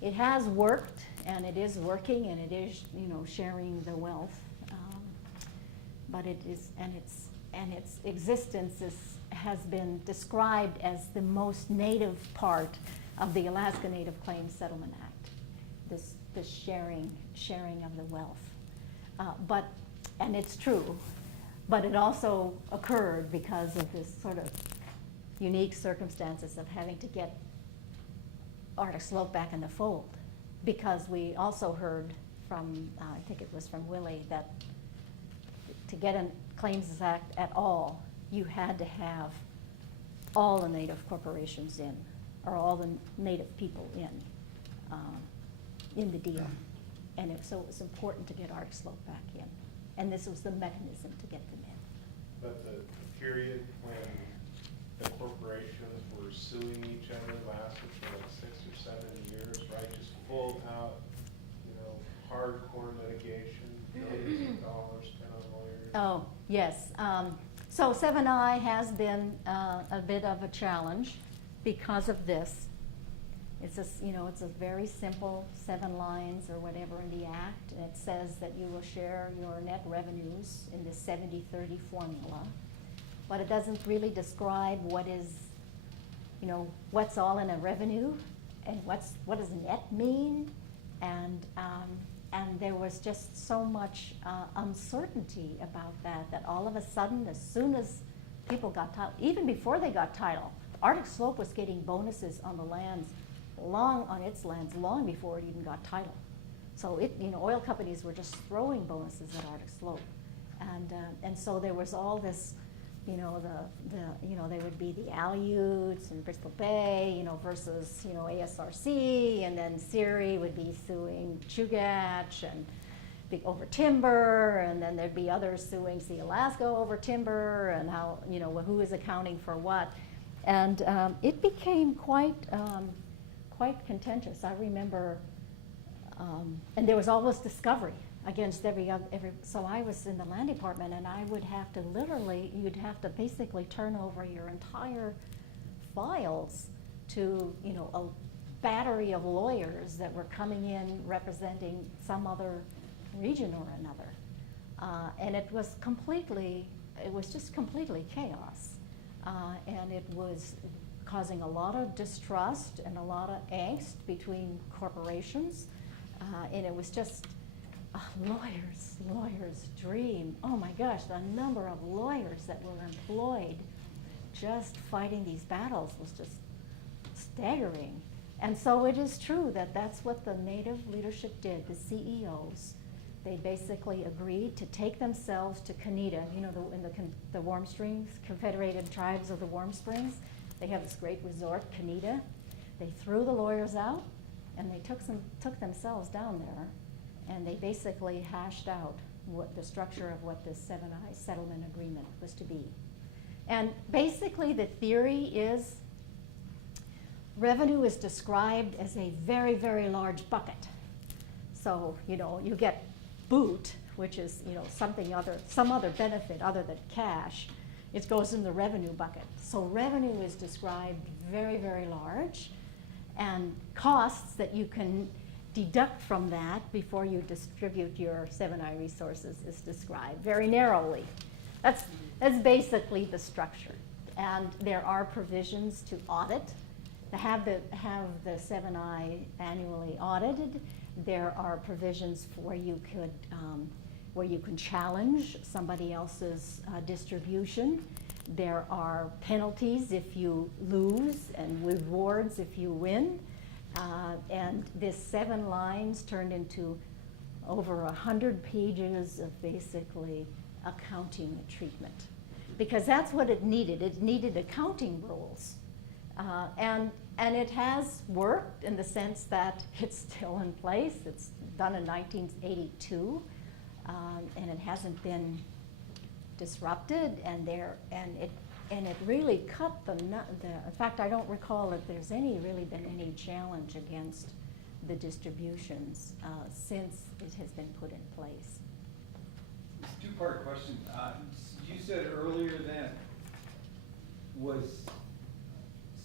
it has worked, and it is working, and it is sharing the wealth. But it is, and its existence has been described as the most native part of the Alaska Native Claims Settlement Act. This sharing of the wealth. And it's true, but it also occurred because of this sort of unique circumstances of having to get Arctic Slope back in the fold, because we also heard from, I think it was from Willie, that to get a Claims Act at all, you had to have all the Native corporations in, or all the Native people in the deal. And so it was important to get Arctic Slope back in. And this was the mechanism to get them in. But the period when the corporations were suing each other lasted for like 6 or 7 years, right? Just full out, hardcore litigation, billions of dollars spent on lawyers. Oh, yes. So 7I has been a bit of a challenge because of this. It's a very simple 7 lines or whatever in the act. And it says that you will share your net revenues in the 70-30 formula, but it doesn't really describe what is, what's all in a revenue, and what does net mean, and there was just so much uncertainty about that all of a sudden, as soon as people got title, even before they got title, Arctic Slope was getting bonuses on the lands, on its lands, long before it even got title. So oil companies were just throwing bonuses at Arctic Slope, and so there was all this They would be the Aleuts and Bristol Bay, versus, ASRC, and then Siri would be suing Chugach and over timber, and then there'd be others suing Sea Alaska over timber, and how, who is accounting for what. And it became quite contentious. I remember, and there was always discovery against so I was in the land department, and I would have to you'd have to basically turn over your entire files to, a battery of lawyers that were coming in representing some other region or another. And it was just completely chaos. And it was causing a lot of distrust and a lot of angst between corporations. And it was just lawyers' dream. Oh my gosh, the number of lawyers that were employed just fighting these battles was just staggering. And so it is true that that's what the Native leadership did, the CEOs. They basically agreed to take themselves to Canada, the Warm Springs, Confederated Tribes of the Warm Springs. They have this great resort, Canada. They threw the lawyers out, and they took themselves down there, and they basically hashed out what the structure of what this 7I settlement agreement was to be. And basically the theory is revenue is described as a very, very large bucket. So, you get boot, which is, some other benefit other than cash. It goes in the revenue bucket. So revenue is described very, very large, and costs that you can deduct from that before you distribute your 7I resources is described very narrowly. That's basically the structure. And there are provisions to audit, to have the 7I annually audited. There are provisions where you can challenge somebody else's distribution. There are penalties if you lose and rewards if you win. And this 7 lines turned into over 100 pages of basically accounting treatment. Because that's what it needed. It needed accounting rules. And it has worked in the sense that it's still in place. It's done in 1982, and it hasn't been disrupted. And it really cut in fact, I don't recall that there's really been any challenge against the distributions since it has been put in place. It's a two-part question. You said earlier that was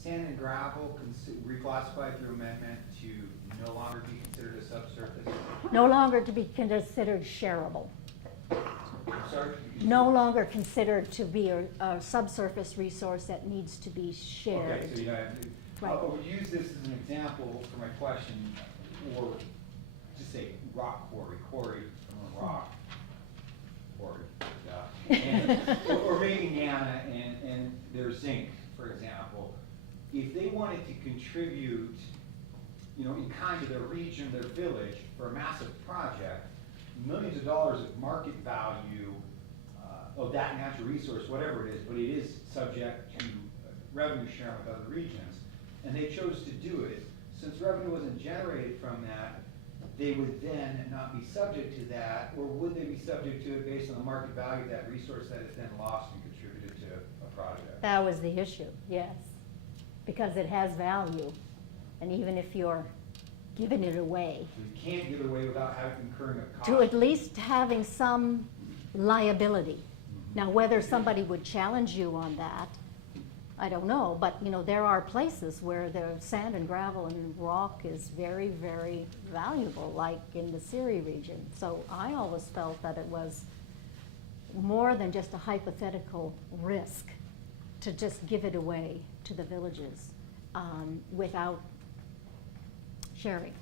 sand and gravel reclassified through amendment to no longer be considered a subsurface? No longer to be considered shareable. Sorry? No longer considered to be a subsurface resource that needs to be shared. Okay, so you have to, Right. I would use this as an example for my question, or just say rock quarry, rock quarry, or maybe Nana and their zinc, for example. If they wanted to contribute, in kind to their region, their village, for a massive project, millions of dollars of market value of that natural resource, whatever it is, but it is subject to revenue sharing with other regions, and they chose to do it. Since revenue wasn't generated from that, they would then not be subject to that, or would they be subject to it based on the market value of that resource that is then lost and contributed to a project? That was the issue, yes. Because it has value, and even if you're giving it away. So you can't give it away without incurring a cost. To at least having some liability. Now, whether somebody would challenge you on that, I don't know, but there are places where the sand and gravel and rock is very, very valuable, like in the Siri region. So I always felt that it was more than just a hypothetical risk to just give it away to the villages without sharing.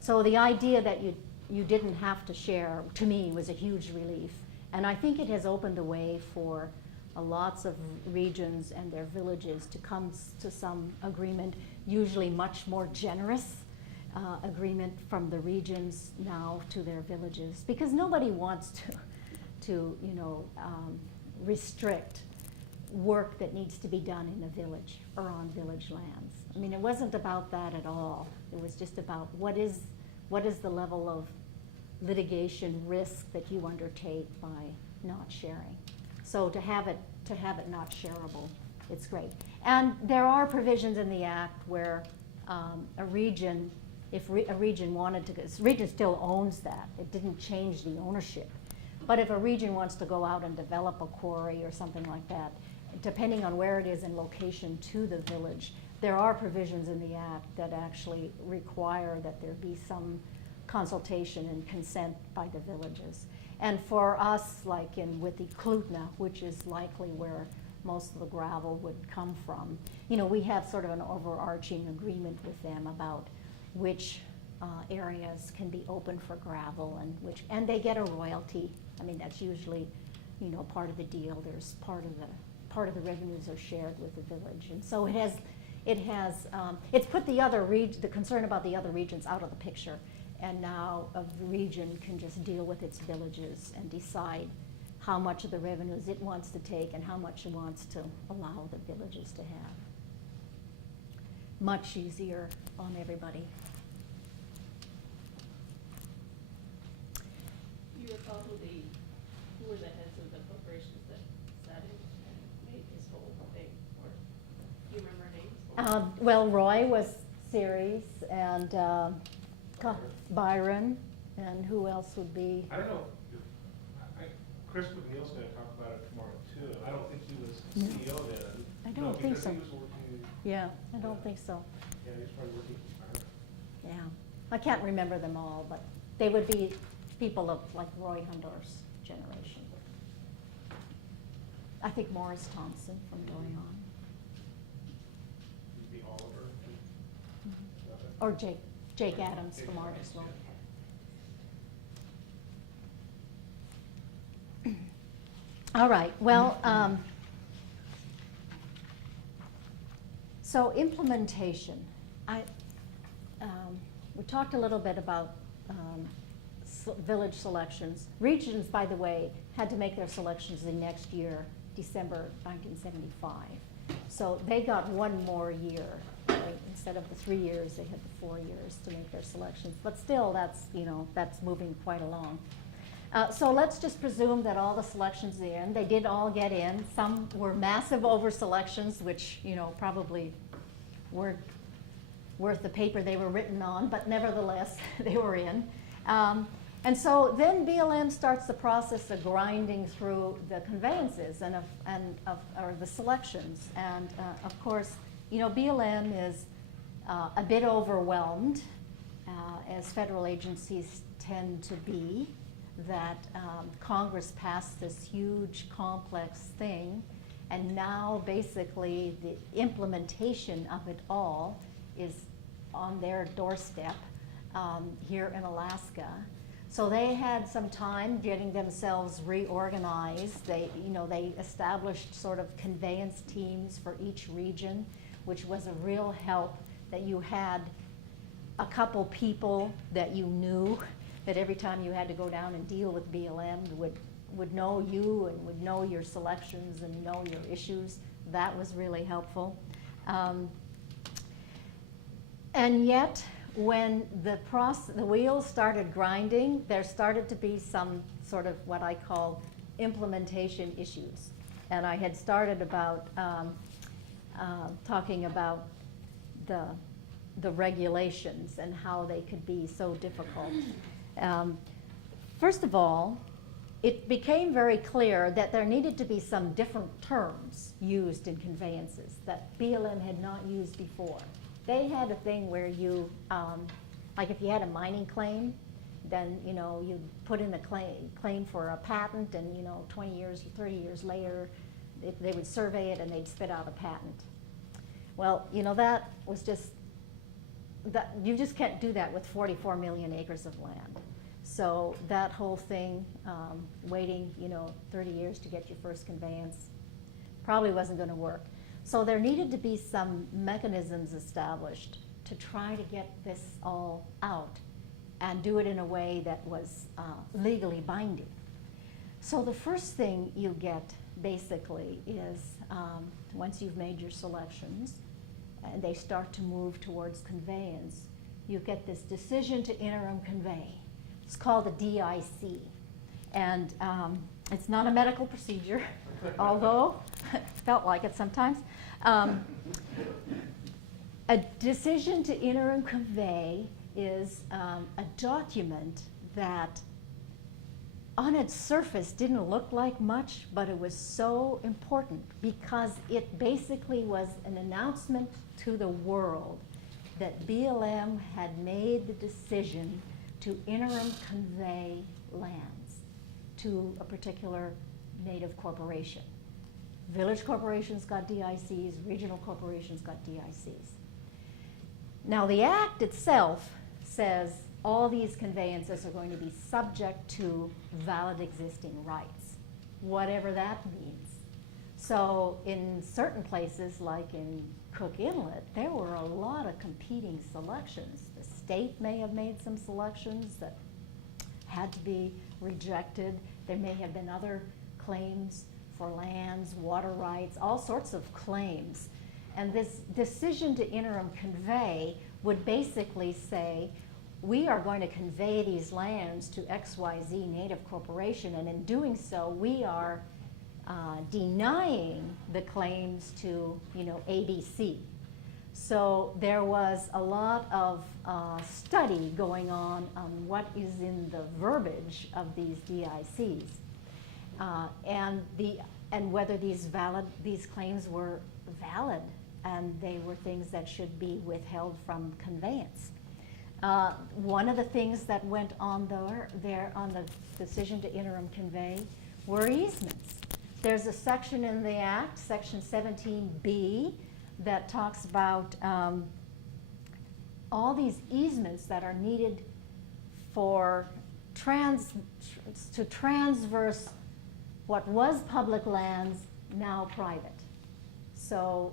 So the idea that you didn't have to share, to me, was a huge relief. And I think it has opened the way for lots of regions and their villages to come to some agreement, usually much more generous agreement from the regions now to their villages, because nobody wants to restrict work that needs to be done in a village or on village lands. I mean, it wasn't about that at all. It was just about what is the level of litigation risk that you undertake by not sharing. So to have it not shareable, it's great. And there are provisions in the Act where a region, if a region wanted to, the region still owns that. It didn't change the ownership. But if a region wants to go out and develop a quarry or something like that, depending on where it is in location to the village, there are provisions in the Act that actually require that there be some consultation and consent by the villages. And for us, like with the Klutna, which is likely where most of the gravel would come from, we have sort of an overarching agreement with them about which areas can be open for gravel and they get a royalty. I mean, that's usually, part of the deal. There's part of the revenues are shared with the village, and so it's put the concern about the other regions out of the picture, and now a region can just deal with its villages and decide how much of the revenues it wants to take and how much it wants to allow the villages to have. Much easier on everybody. You recall who were the heads of the corporations that sat in and made this whole thing, or do you remember names? Well, Roy was Ceres, and Byron, and who else would be? I don't know, Chris McNeil's gonna talk about it tomorrow too. I don't think he was CEO then. I don't think so. Because he was working. Yeah, I don't think so. Yeah, he was probably working for Byron. Yeah, I can't remember them all, but they would be people of like Roy Hundor's generation. I think Morris Thompson from going on, He'd be Oliver. or Jake Adams from Artislow. All right, well, so implementation. We talked a little bit about village selections. Regions, by the way, had to make their selections the next year, December 1975. So they got one more year, right? Instead of the 3 years, they had the 4 years to make their selections. But still, that's moving quite along. So let's just presume that all the selections are in. They did all get in. Some were massive over selections, which probably weren't worth the paper they were written on, but nevertheless, they were in. And so then BLM starts the process of grinding through the conveyances or the selections. And of course, BLM is a bit overwhelmed, as federal agencies tend to be, that Congress passed this huge, complex thing, and now basically the implementation of it all is on their doorstep here in Alaska. So they had some time getting themselves reorganized. They established sort of conveyance teams for each region, which was a real help, that you had a couple people that you knew, that every time you had to go down and deal with BLM would know you and would know your selections and know your issues. That was really helpful. And yet, when the wheels started grinding, there started to be some sort of what I call implementation issues. And I had started about talking about the regulations and how they could be so difficult. First of all, it became very clear that there needed to be some different terms used in conveyances that BLM had not used before. They had a thing where you, like if you had a mining claim, then you put in a claim for a patent, and 20 years, 30 years later, they would survey it and they'd spit out a patent. Well, that was just, you just can't do that with 44 million acres of land. So that whole thing, waiting 30 years to get your first conveyance, probably wasn't going to work. So there needed to be some mechanisms established to try to get this all out and do it in a way that was legally binding. So the first thing you get basically is, once you've made your selections and they start to move towards conveyance, you get this decision to interim convey. It's called a DIC. And it's not a medical procedure, although it felt like it sometimes. A decision to interim convey is a document that on its surface didn't look like much, but it was so important because it basically was an announcement to the world that BLM had made the decision to interim convey lands to a particular Native corporation. Village corporations got DICs, regional corporations got DICs. Now the act itself says all these conveyances are going to be subject to valid existing rights, whatever that means. So in certain places, like in Cook Inlet, there were a lot of competing selections. The state may have made some selections that had to be rejected. There may have been other claims for lands, water rights, all sorts of claims. And this decision to interim convey would basically say, we are going to convey these lands to XYZ Native Corporation, and in doing so, we are denying the claims to, ABC. So there was a lot of study going on what is in the verbiage of these DICs, and whether these claims were valid, and they were things that should be withheld from conveyance. One of the things that went on there on the decision to interim convey were easements. There's a section in the Act, Section 17B, that talks about all these easements that are needed for to transverse what was public lands, now private. So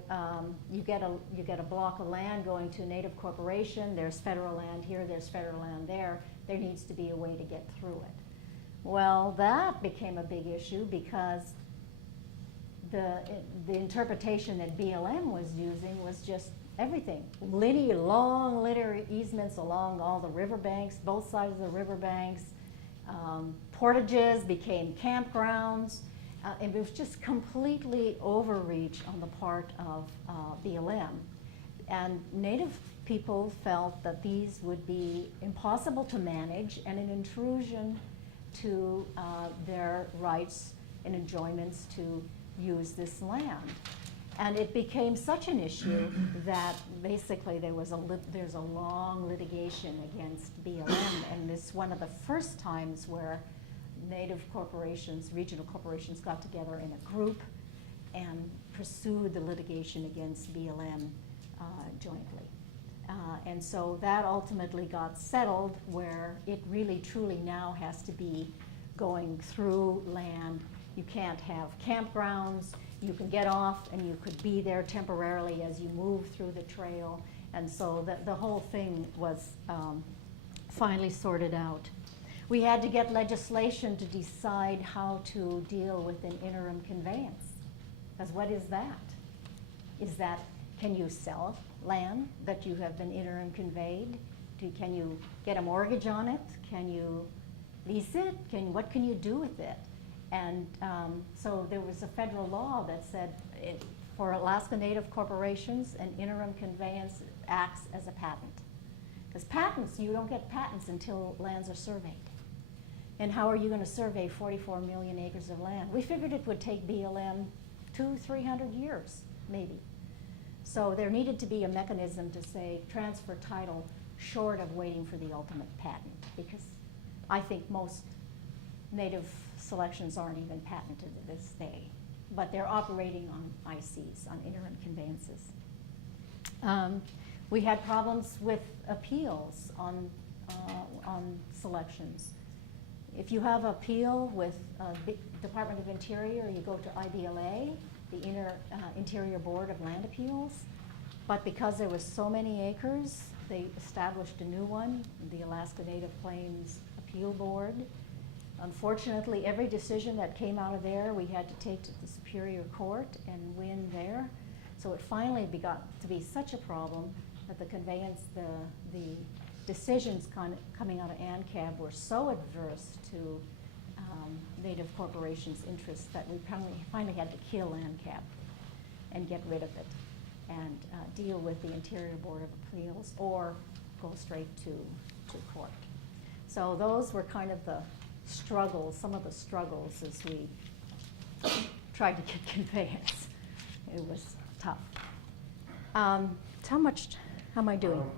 you get a block of land going to a Native corporation. There's federal land here. There's federal land there. There needs to be a way to get through it. Well, that became a big issue because the interpretation that BLM was using was just everything. Long linear easements along all the riverbanks, both sides of the riverbanks. Portages became campgrounds. It was just completely overreach on the part of BLM. And Native people felt that these would be impossible to manage and an intrusion to their rights and enjoyments to use this land. And it became such an issue that basically there's a long litigation against BLM, and it's one of the first times where Native corporations, regional corporations got together in a group and pursued the litigation against BLM jointly. And so that ultimately got settled where it really truly now has to be going through land. You can't have campgrounds. You can get off and you could be there temporarily as you move through the trail. And so the whole thing was finally sorted out. We had to get legislation to decide how to deal with an interim conveyance. Because what is that? Is that, can you sell land that you have been interim conveyed? Can you get a mortgage on it? Can you lease it? What can you do with it? And so there was a federal law that said for Alaska Native corporations, an interim conveyance acts as a patent. Because patents, you don't get patents until lands are surveyed. And how are you going to survey 44 million acres of land? We figured it would take BLM 200-300 years, maybe. So there needed to be a mechanism to say transfer title short of waiting for the ultimate patent, because I think most Native selections aren't even patented to this day, but they're operating on ICs, on interim conveyances. We had problems with appeals on selections. If you have appeal with Department of Interior, you go to IBLA, the Interior Board of Land Appeals, but because there was so many acres, they established a new one, the Alaska Native Claims Appeal Board. Unfortunately, every decision that came out of there, we had to take to the Superior Court and win there. So it finally got to be such a problem that the decisions coming out of ANCAB were so adverse to Native corporations' interests that we finally had to kill ANCAB and get rid of it and deal with the Interior Board of Appeals or go straight to court. So those were kind of the struggles, some of the struggles as we tried to get conveyance. It was tough. How am I doing?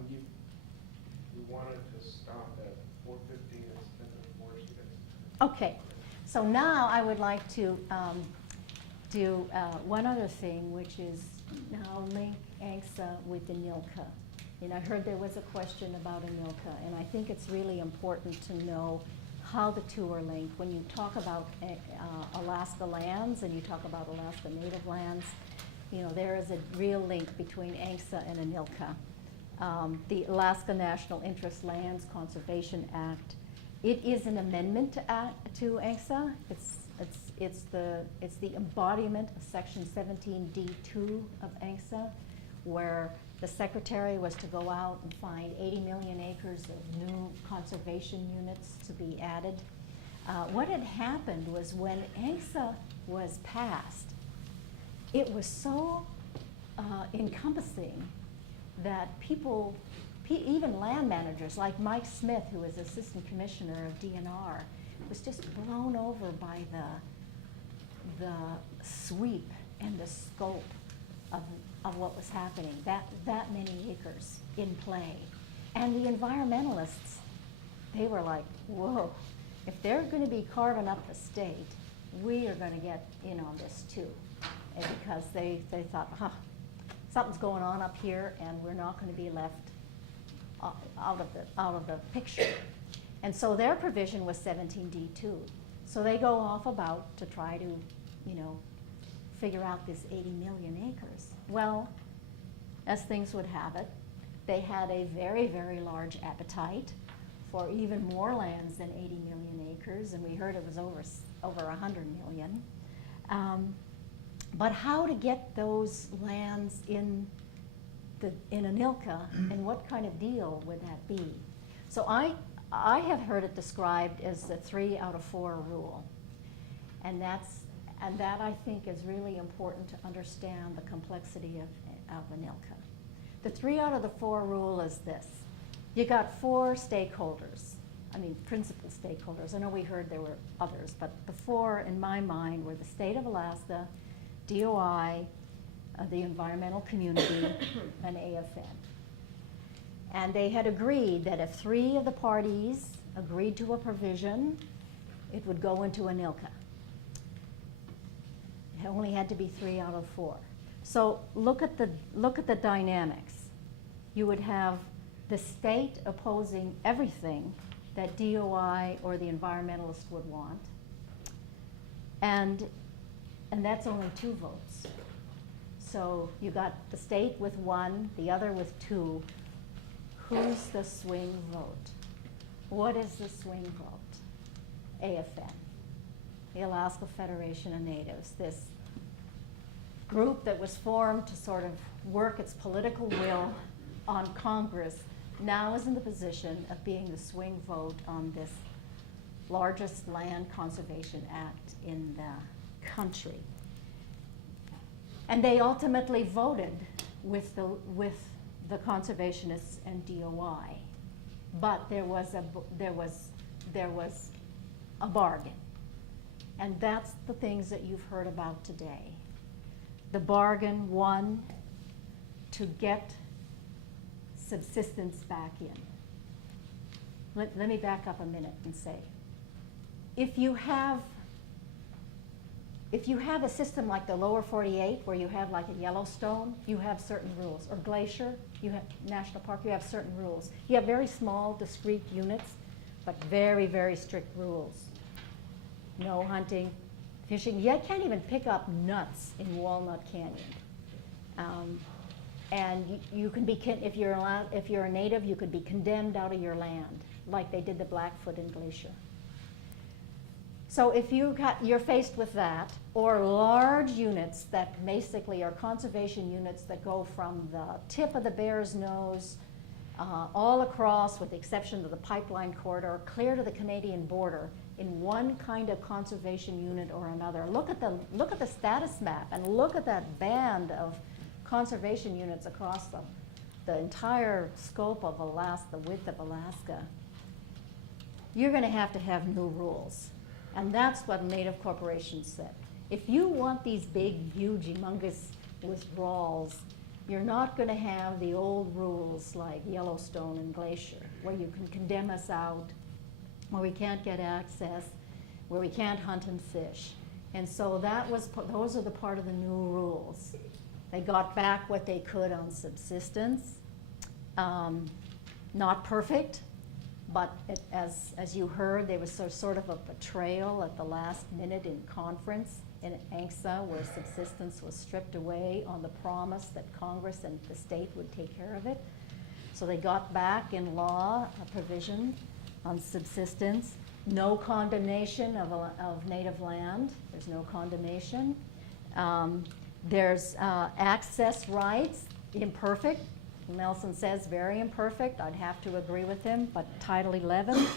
You wanted to stop at 4:15 instead of 4:06. Okay, so now I would like to do one other thing, which is now link ANCSA with ANILCA. And I heard there was a question about ANILCA, and I think it's really important to know how the two are linked. When you talk about Alaska lands and you talk about Alaska Native lands, you know, there is a real link between ANCSA and ANILCA. The Alaska National Interest Lands Conservation Act, it is an amendment to ANCSA. It's the embodiment of Section 17D2 of ANCSA, where the Secretary was to go out and find 80 million acres of new conservation units to be added. What had happened was when ANCSA was passed, it was so encompassing that people, even land managers like Mike Smith, who was Assistant Commissioner of DNR, was just blown over by the sweep and the scope of what was happening, that many acres in play. And the environmentalists, they were like, whoa, if they're going to be carving up the state, we are going to get in on this too. And because they thought, something's going on up here and we're not going to be left out of the picture. And so their provision was 17D2. So they go off about to try to, you know, figure out this 80 million acres. Well, as things would have it, they had a very, very large appetite for even more lands than 80 million acres, and we heard it was over 100 million. But how to get those lands in ANILCA, and what kind of deal would that be? So I have heard it described as the 3 out of 4 rule, and that I think is really important to understand the complexity of ANILCA. The 3 out of the 4 rule is this: you got 4 stakeholders. I mean, principal stakeholders. I know we heard there were others, but the 4 in my mind were the state of Alaska, DOI, the environmental community, and AFN. And they had agreed that if 3 of the parties agreed to a provision, it would go into ANILCA. It only had to be 3 out of 4. So look at the dynamics. You would have the state opposing everything that DOI or the environmentalists would want, and that's only 2 votes. So you got the state with 1, the other with 2. Who's the swing vote? What is the swing vote? AFN, the Alaska Federation of Natives, this group that was formed to sort of work its political will on Congress, now is in the position of being the swing vote on this largest land conservation act in the country. And they ultimately voted with the conservationists and DOI, but there was a bargain, and that's the things that you've heard about today. The bargain, 1, to get subsistence back in. Let me back up a minute and say, if you have a system like the lower 48, where you have like a Yellowstone, you have certain rules, or Glacier, you have National Park, you have certain rules. You have very small, discrete units, but very, very strict rules. No hunting, fishing. You can't even pick up nuts in Walnut Canyon. And you can be, if you're a native, you could be condemned out of your land, like they did the Blackfoot in Glacier. So if you're faced with that, or large units that basically are conservation units that go from the tip of the bear's nose all across, with the exception of the pipeline corridor, clear to the Canadian border in one kind of conservation unit or another. Look at the status map and look at that band of conservation units across the entire scope of Alaska, the width of Alaska. You're going to have new rules. And that's what Native corporations said. If you want these big, huge, humongous withdrawals, you're not going to have the old rules like Yellowstone and Glacier, where you can condemn us out, where we can't get access, where we can't hunt and fish. And so those are the part of the new rules. They got back what they could on subsistence. Not perfect, but as you heard, there was sort of a betrayal at the last minute in conference in ANCSA, where subsistence was stripped away on the promise that Congress and the state would take care of it. So they got back in law a provision on subsistence. No condemnation of native land. There's no condemnation. There's access rights, imperfect. Nelson says very imperfect. I'd have to agree with him, but Title 11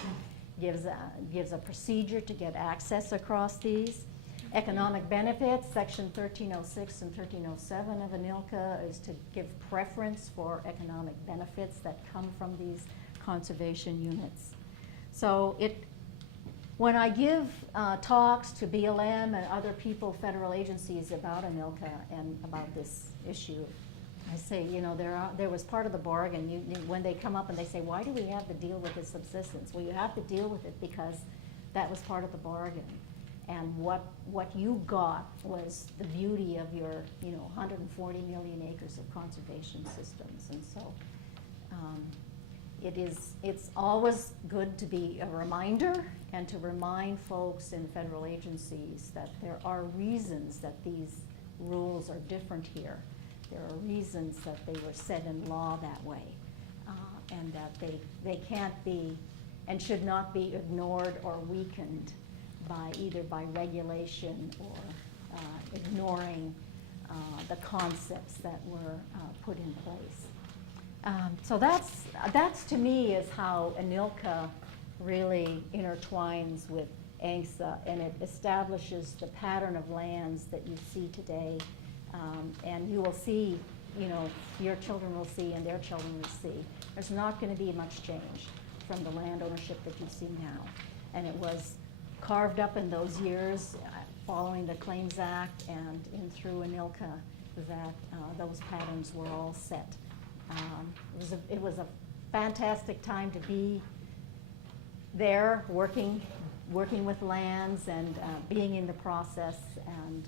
gives a procedure to get access across these. Economic benefits, Section 1306 and 1307 of ANELP is to give preference for economic benefits that come from these conservation units. So when I give talks to BLM and other people, federal agencies about ANELP and about this issue, I say, you know, there was part of the bargain. When they come up and they say, why do we have to deal with this subsistence? Well, you have to deal with it because that was part of the bargain. And what you got was the beauty of your, 140 million acres of conservation systems. And so it's always good to be a reminder and to remind folks in federal agencies that there are reasons that these rules are different here. There are reasons that they were set in law that way, and that they can't be and should not be ignored or weakened by either by regulation or ignoring the concepts that were put in place. So that's to me is how ANELP really intertwines with ANCSA, and it establishes the pattern of lands that you see today. And you will see, your children will see and their children will see. There's not going to be much change from the land ownership that you see now. And it was carved up in those years following the Claims Act and in through ANELP that those patterns were all set. It was a fantastic time to be there working with lands and being in the process, and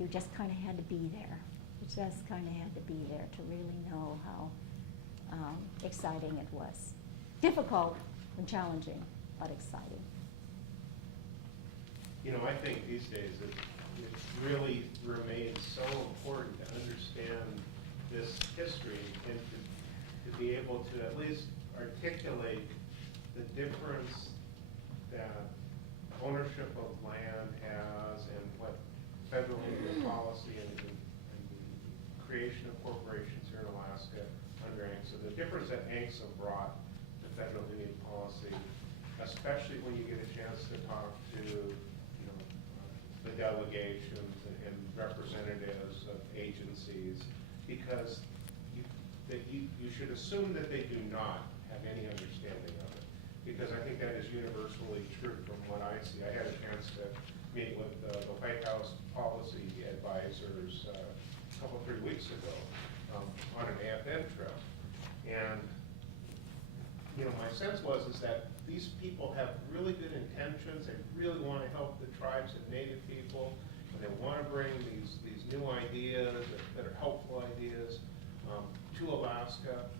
you just kind of had to be there. You just kind of had to be there to really know how exciting it was. Difficult and challenging, but exciting. I think these days it really remains so important to understand this history and to be able to at least articulate the difference that ownership of land has and what federal Indian policy and the creation of corporations here in Alaska under ANCSA, the difference that ANCSA brought to federal Indian policy, especially when you get a chance to talk to the delegations and representatives of agencies, because you should assume that they do not have any understanding of it, because I think that is universally true from what I see. I had a chance to meet with the White House policy advisors a couple, 3 weeks ago on an AFN trip. And, my sense is that these people have really good intentions. They really want to help the tribes and Native people, and they want to bring these new ideas that are helpful ideas to Alaska.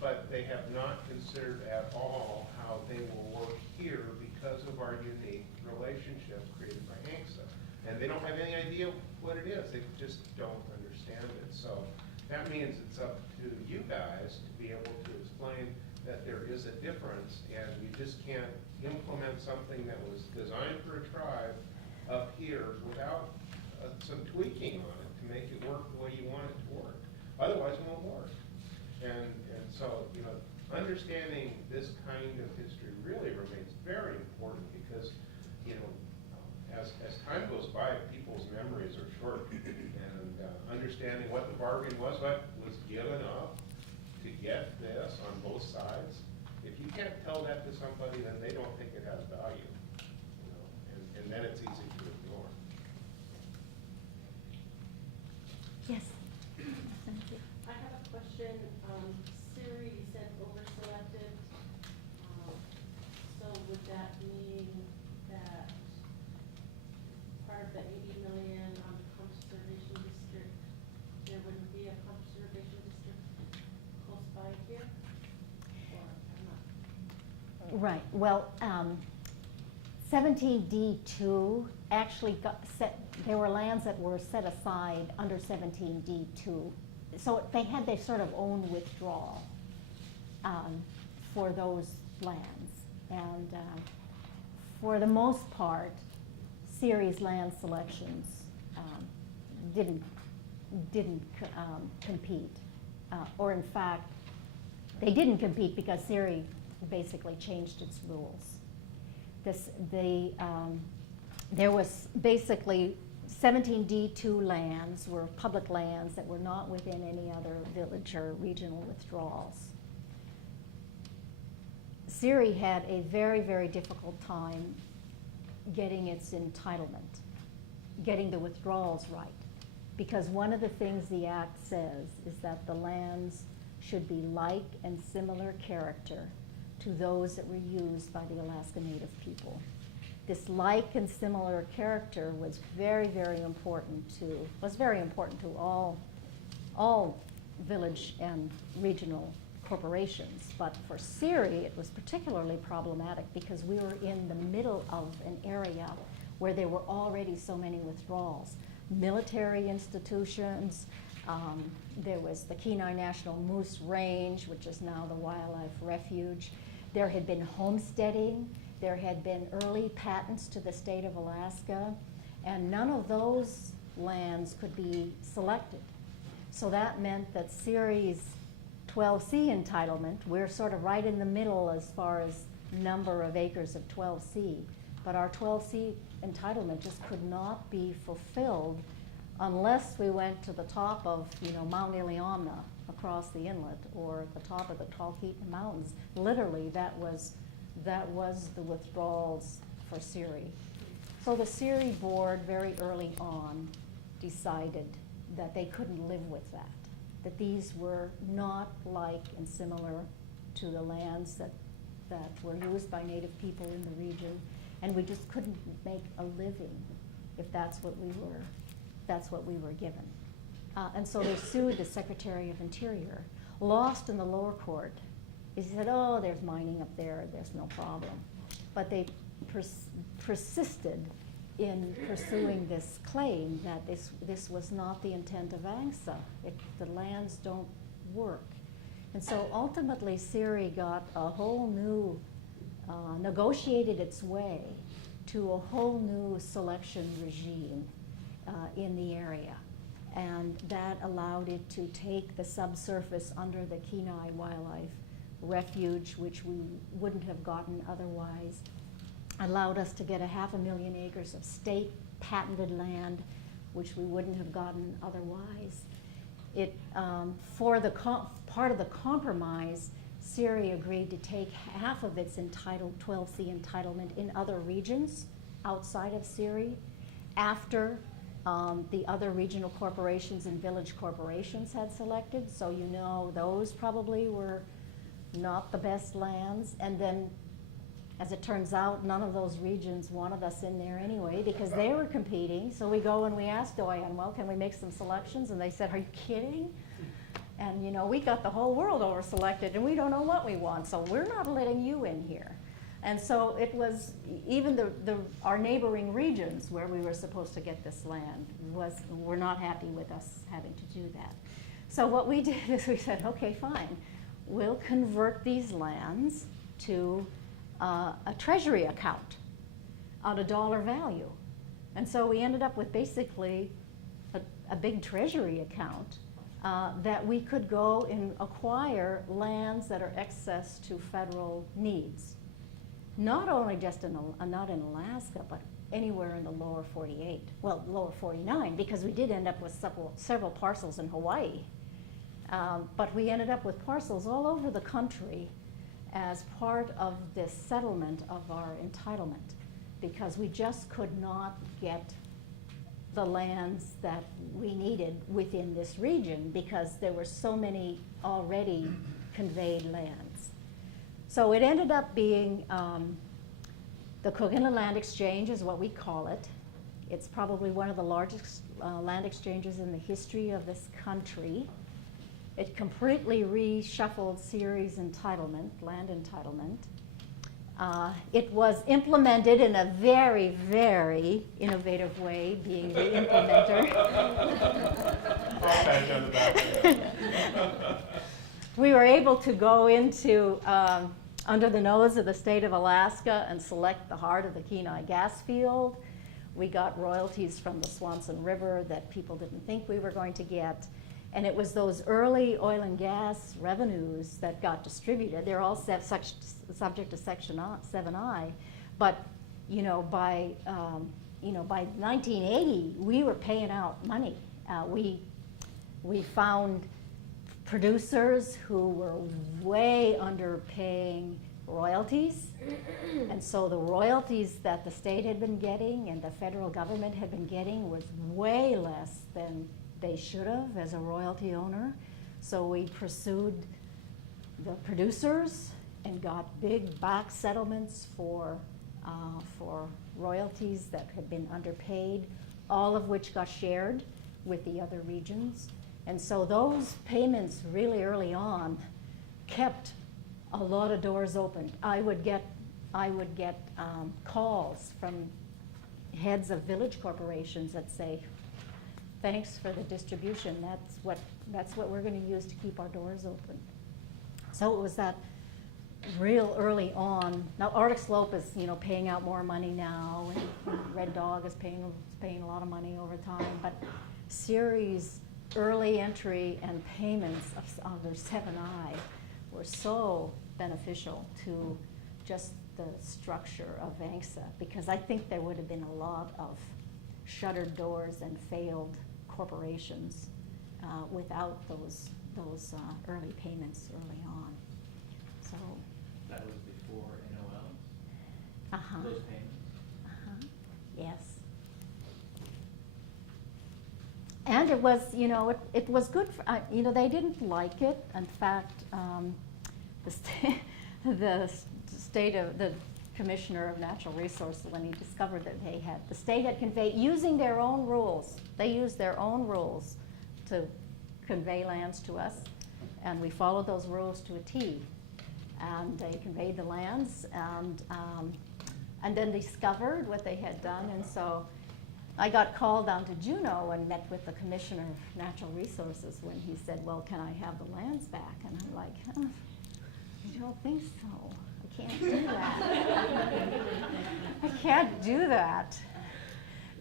But they have not considered at all how they will work here because of our unique relationship created by ANCSA. And they don't have any idea what it is. They just don't understand it. So that means it's up to you guys to be able to explain that there is a difference, and you just can't implement something that was designed for a tribe up here without some tweaking on it to make it work the way you want it to work. Otherwise, it won't work. And so, you know, understanding this kind of history really remains very important because, you know, as time goes by, people's memories are short. And understanding what the bargain was, what was given up to get this on both sides, if you can't tell that to somebody, then they don't think it has value. You know, and then it's easy to ignore. Yes. Thank you. I have a question. Siri, you said over-selected. So would that mean that part of the 80 million on the conservation district, there wouldn't be a conservation district close by here? Or I'm not. Right, well, 17D2 actually got set, there were lands that were set aside under 17D2. So they had their sort of own withdrawal for those lands. And for the most part, series land selections didn't compete. Or in fact, they didn't compete because Siri basically changed its rules. There was basically 17D2 lands were public lands that were not within any other village or regional withdrawals. Siri had a very, very difficult time getting its entitlement, getting the withdrawals right. Because one of the things the Act says is that the lands should be like and similar character to those that were used by the Alaska Native people. This like and similar character was very, very important to all village and regional corporations. But for Siri, it was particularly problematic because we were in the middle of an area where there were already so many withdrawals. Military institutions, there was the Kenai National Moose Range, which is now the Wildlife Refuge. There had been homesteading. There had been early patents to the state of Alaska, and none of those lands could be selected. So that meant that Siri's 12C entitlement, we're sort of right in the middle as far as number of acres of 12C, but our 12C entitlement just could not be fulfilled unless we went to the top of, you know, Mount Iliamna across the inlet or at the top of the Talkeetna Mountains. Literally, that was the withdrawals for Siri. So the Siri board very early on decided that they couldn't live with that these were not like and similar to the lands that were used by Native people in the region, and we just couldn't make a living if that's what we were given. And so they sued the Secretary of Interior, lost in the lower court. He said, oh, there's mining up there, there's no problem. But they persisted in pursuing this claim that this was not the intent of ANCSA. The lands don't work. And so ultimately Siri got a whole new, negotiated its way to a whole new selection regime in the area. And that allowed it to take the subsurface under the Kenai Wildlife Refuge, which we wouldn't have gotten otherwise. Allowed us to get 500,000 acres of state patented land, which we wouldn't have gotten otherwise. It, for the part of the compromise, Siri agreed to take half of its 12C entitlement in other regions outside of Siri after the other regional corporations and village corporations had selected. So you know those probably were not the best lands. And then, as it turns out, none of those regions wanted us in there anyway because they were competing. So we go and we asked OIN, well, can we make some selections? And they said, are you kidding? And you know, we got the whole world over selected and we don't know what we want, so we're not letting you in here. And so it was, even our neighboring regions where we were supposed to get this land were not happy with us having to do that. So what we did is we said, okay, fine, we'll convert these lands to a treasury account on a dollar value. And so we ended up with basically a big treasury account that we could go and acquire lands that are excess to federal needs. Not only just not in Alaska, but anywhere in the lower 48, well, lower 49, because we did end up with several parcels in Hawaii. But we ended up with parcels all over the country as part of this settlement of our entitlement, because we just could not get the lands that we needed within this region because there were so many already conveyed lands. So it ended up being the Cook Inland Land Exchange is what we call it. It's probably one of the largest land exchanges in the history of this country. It completely reshuffled Ceres entitlement, land entitlement. It was implemented in a very, very innovative way, being the implementer. I'll pat you on the back. We were able to go into under the nose of the state of Alaska and select the heart of the Kenai gas field. We got royalties from the Swanson River that people didn't think we were going to get. And it was those early oil and gas revenues that got distributed. They're all subject to Section 7I, but by 1980 we were paying out money. We found producers who were way underpaying royalties, and so the royalties that the state had been getting and the federal government had been getting was way less than they should have as a royalty owner. So we pursued the producers and got big back settlements for royalties that had been underpaid, all of which got shared with the other regions. And so those payments really early on kept a lot of doors open. I would get calls from heads of village corporations that say, thanks for the distribution. That's what we're going to use to keep our doors open. So it was that real early on. Now Arctic Slope is paying out more money now, and Red Dog is paying a lot of money over time. But Ceres' early entry and payments under 7I were so beneficial to just the structure of ANCSA, because I think there would have been a lot of shuttered doors and failed corporations without those early payments early on. So That was before NOLs? Those payments? Yes. And it was, it was good for, they didn't like it. In fact, the Commissioner of Natural Resources, when he discovered that the state had conveyed, using their own rules, they used their own rules to convey lands to us, and we followed those rules to a T. And they conveyed the lands, and then discovered what they had done, and so I got called down to Juneau and met with the Commissioner of Natural Resources when he said, well, can I have the lands back? And I'm like, I don't think so. I can't do that. I can't do that.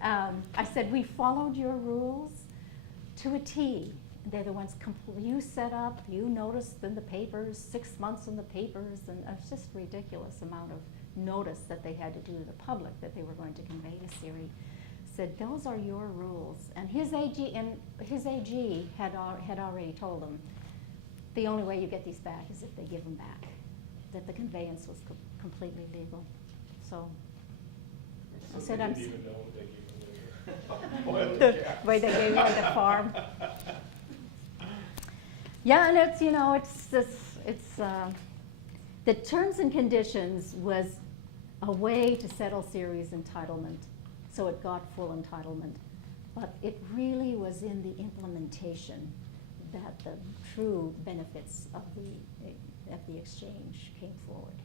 I said, we followed your rules to a T. They're the ones you set up, you noticed in the papers, 6 months in the papers, and it's just a ridiculous amount of notice that they had to do to the public that they were going to convey to Ceres. Said, those are your rules. And his AG had already told him, the only way you get these back is if they give them back, that the conveyance was completely legal. So I said, didn't even know what they gave them the way they gave me the farm. Yeah, and it's the terms and conditions was a way to settle Ceres entitlement, so it got full entitlement. But it really was in the implementation that the true benefits of the exchange came forward.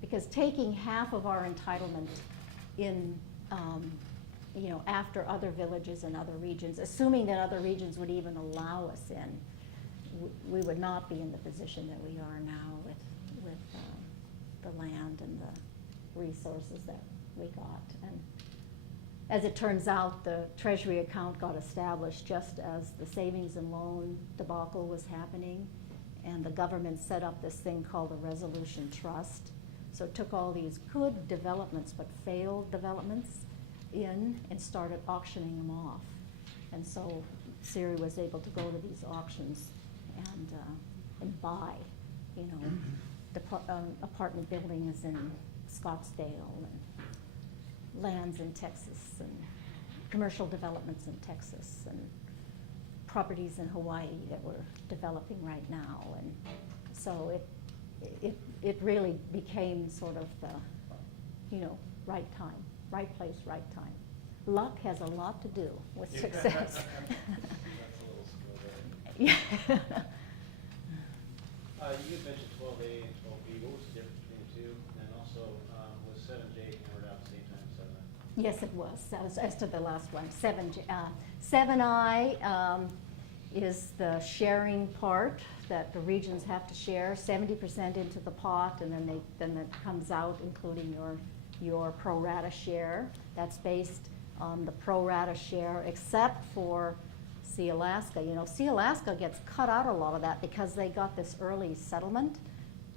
Because taking half of our entitlement in, after other villages and other regions, assuming that other regions would even allow us in, we would not be in the position that we are now with the land and the resources that we got. And as it turns out, the Treasury account got established just as the savings and loan debacle was happening, and the government set up this thing called a resolution trust. So it took all these good developments but failed developments in and started auctioning them off. And so Siri was able to go to these auctions and buy, you know, apartment buildings in Scottsdale and lands in Texas and commercial developments in Texas and properties in Hawaii that we're developing right now. And so it really became sort of the, you know, right time, right place, right time. Luck has a lot to do with success. That's a little skill there. Yeah. You had mentioned 12A and 12B. What was the difference between the two? And then also, was 7J hammered out at the same time as 7I? Yes, it was. As to the last one, 7I is the sharing part that the regions have to share, 70% into the pot, and then it comes out, including your pro rata share. That's based on the pro rata share, except for See Alaska. You know, See Alaska gets cut out a lot of that because they got this early settlement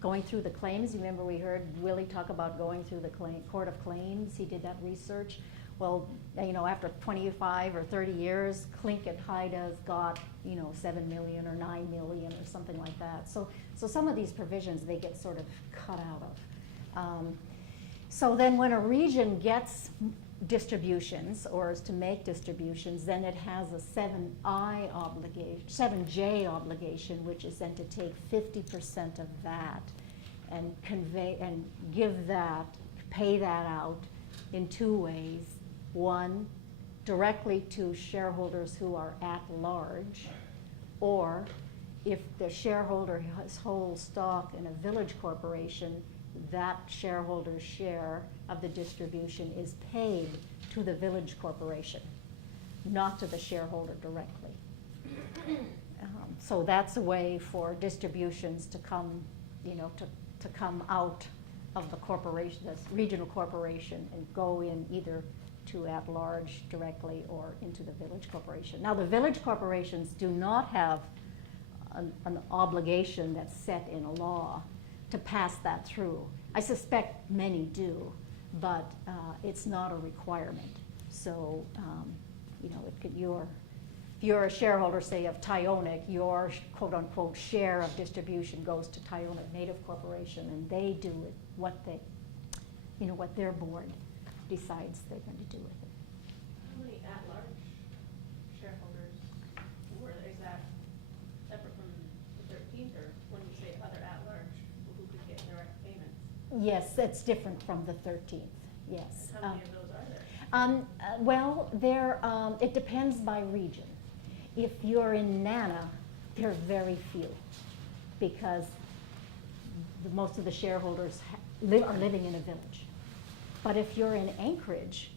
going through the claims. You remember we heard Willie talk about going through the Court of Claims. He did that research. Well, you know, after 25 or 30 years, Clink and Haida's got, you know, 7 million or 9 million or something like that. So some of these provisions, they get sort of cut out of. So then when a region gets distributions or is to make distributions, then it has a 7I obligation, 7J obligation, which is then to take 50% of that and convey and give that, pay that out in two ways. One, directly to shareholders who are at large, or if the shareholder holds stock in a village corporation, that shareholder's share of the distribution is paid to the village corporation, not to the shareholder directly. So that's a way for distributions to come, you know, to come out of the corporation, this regional corporation, and go in either to at large directly or into the village corporation. Now, the village corporations do not have an obligation that's set in a law to pass that through. I suspect many do, but it's not a requirement. So, you know, if you're a shareholder, say, of Tyonek, your quote-unquote share of distribution goes to Tyonek Native Corporation, and they do it what their board decides they're going to do with it. How many at-large shareholders is that separate from the 13th, or when you say other at-large, who could get direct payments? Yes, that's different from the 13th, yes. How many of those are there? Well, it depends by region. If you're in Nana, there are very few, because most of the shareholders are living in a village. But if you're in Anchorage,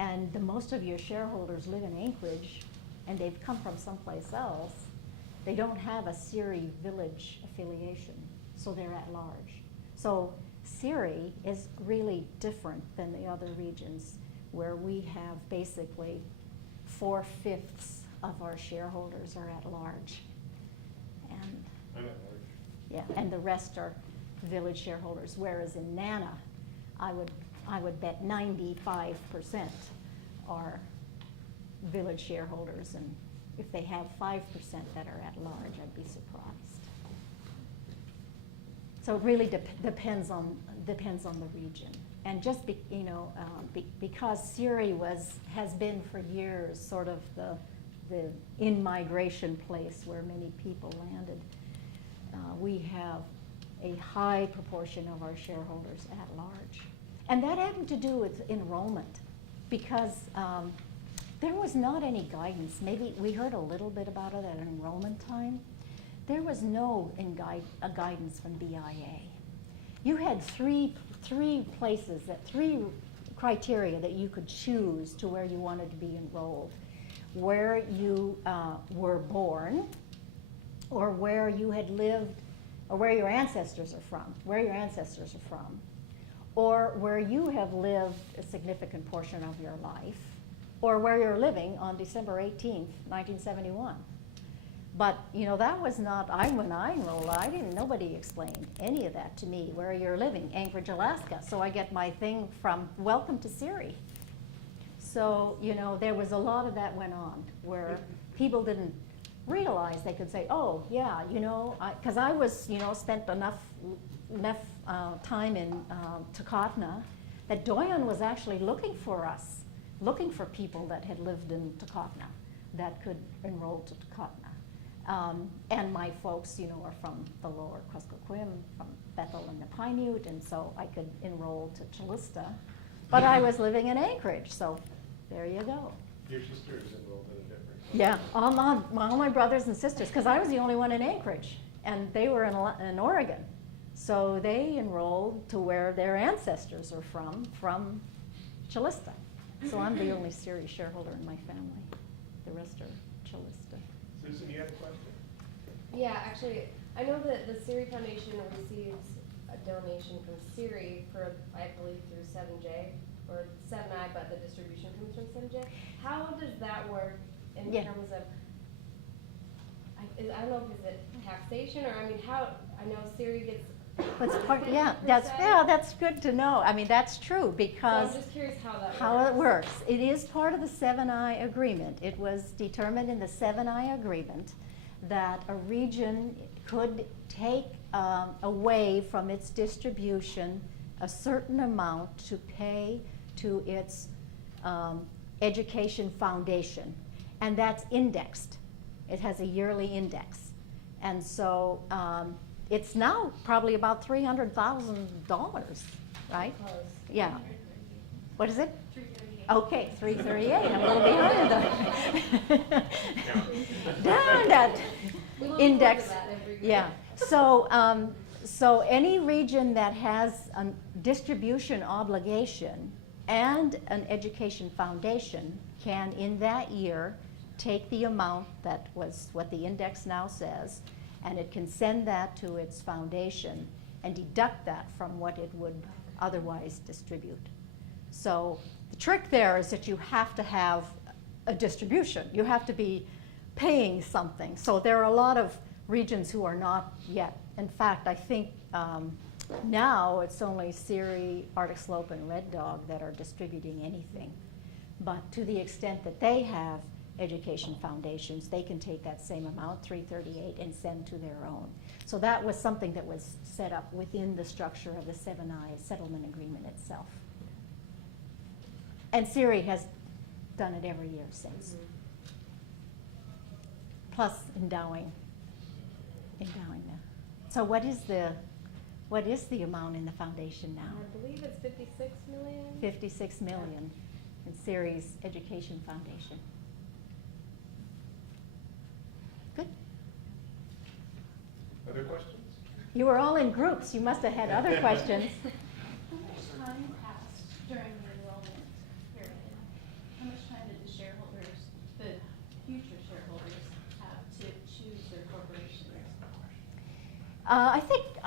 and most of your shareholders live in Anchorage, and they've come from someplace else, they don't have a Siri village affiliation, so they're at large. So Siri is really different than the other regions, where we have basically 4/5 of our shareholders are at large. And I'm at large. yeah, and the rest are village shareholders, whereas in Nana, I would bet 95% are village shareholders, and if they have 5% that are at large, I'd be surprised. So it really depends on the region, and just because Siri has been for years sort of the in-migration place where many people landed. We have a high proportion of our shareholders at large. And that had to do with enrollment, because there was not any guidance. Maybe we heard a little bit about it at enrollment time. There was no guidance from BIA. You had three criteria that you could choose to where you wanted to be enrolled: where you were born, or where you had lived or where your ancestors are from, or where you have lived a significant portion of your life, or where you're living on December 18th, 1971. But, that was not, when I enrolled, nobody explained any of that to me, where you're living, Anchorage, Alaska. So I get my thing from, welcome to Siri. So, there was a lot of that went on, where people didn't realize they could say, oh, yeah, because I was, spent enough time in Takotna that Doyon was actually looking for us, looking for people that had lived in Takotna that could enroll to Takotna. And my folks, are from the lower Kuskokwim, from Bethel and the Pine Ute, and so I could enroll to Chilista. But I was living in Anchorage, so there you go. Your sister is enrolled in a different. Yeah, all my brothers and sisters, because I was the only one in Anchorage, and they were in Oregon. So they enrolled to where their ancestors are from Chilista. So I'm the only Siri shareholder in my family. The rest are Chilista. Susan, you had a question? Yeah, actually, I know that the Siri Foundation receives a donation from Siri for, I believe, through 7J, or 7I, but the distribution comes from 7J. How does that work in terms of, I don't know if it's taxation, or how, I know Siri gets. That's good to know. That's true, because So I'm just curious how that works. How it works. It is part of the 7I agreement. It was determined in the 7I agreement that a region could take away from its distribution a certain amount to pay to its education foundation, and that's indexed. It has a yearly index, and so it's now probably about $300,000, right? Close. Yeah. What is it? 338. Okay, 338. I'm a little behind. Darn that We look index. forward to that every year. Yeah. So any region that has a distribution obligation and an education foundation can, in that year, take the amount that was what the index now says, and it can send that to its foundation and deduct that from what it would otherwise distribute. So the trick there is that you have to have a distribution. You have to be paying something. So there are a lot of regions who are not yet. In fact, I think now it's only Siri, Arctic Slope, and Red Dog that are distributing anything. But to the extent that they have education foundations, they can take that same amount, 338, and send to their own. So that was something that was set up within the structure of the 7I settlement agreement itself. And Siri has done it every year since. Mhm. Plus endowing them. So what is the amount in the foundation now? I believe it's 56 million. 56 million in Siri's education foundation. Good. Other questions? You were all in groups. You must have had other questions. How much time passed during the enrollment period? How much time did the future shareholders have to choose their corporations?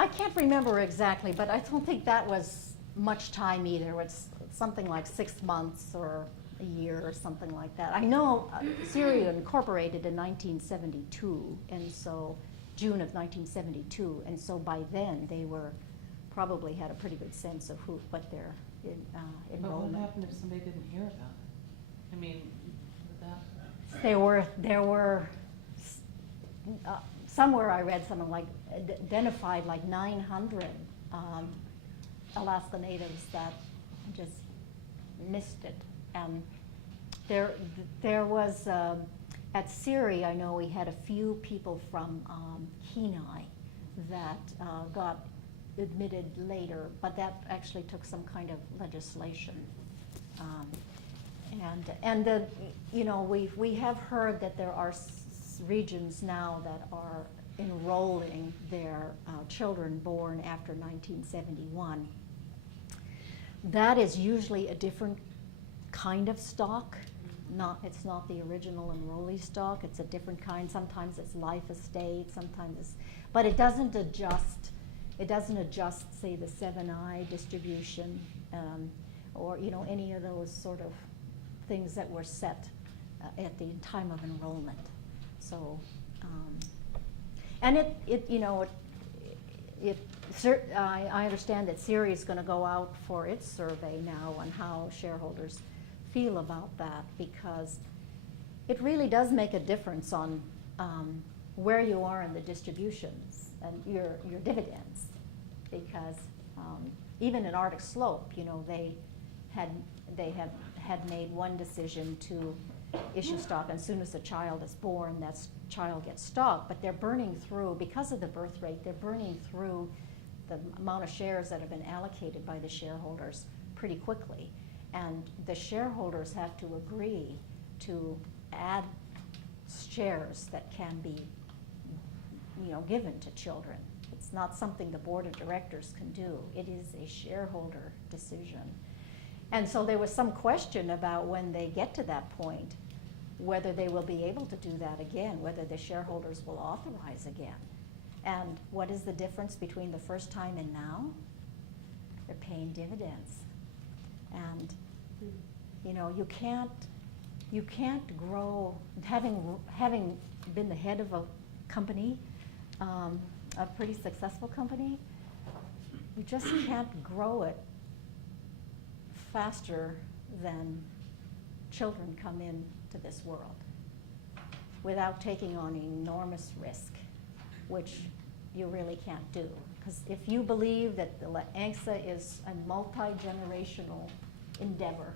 I can't remember exactly, but I don't think that was much time either. It's something like 6 months or a year or something like that. I know Siri incorporated in 1972, and so June of 1972, and so by then they probably had a pretty good sense of what their enrollment. But what happened if somebody didn't hear about it? I mean, that. There were somewhere I read something like identified like 900 Alaska Natives that just missed it. There was at Siri, I know we had a few people from Kenai that got admitted later, but that actually took some kind of legislation. We have heard that there are regions now that are enrolling their children born after 1971. That is usually a different kind of stock. it's not the original enrollee stock, it's a different kind. Sometimes it's life estate, sometimes it's, but it doesn't adjust, say, the 7I distribution, or, you know, any of those sort of things that were set at the time of enrollment. So, and I understand that Siri is gonna go out for its survey now on how shareholders feel about that, because it really does make a difference on where you are in the distributions and your dividends. Because even in Arctic Slope, you know, they had made one decision to issue stock, and as soon as a child is born, that child gets stock, but they're burning through, because of the birth rate, they're burning through the amount of shares that have been allocated by the shareholders pretty quickly. And the shareholders have to agree to add shares that can be, you know, given to children. It's not something the board of directors can do. It is a shareholder decision. And so there was some question about when they get to that point, whether they will be able to do that again, whether the shareholders will authorize again. And what is the difference between the first time and now? They're paying dividends. And, you know, you can't grow, having been the head of a company, a pretty successful company, you just can't grow it faster than children come into this world without taking on enormous risk, which you really can't do. Because if you believe that the ANCSA is a multi-generational endeavor,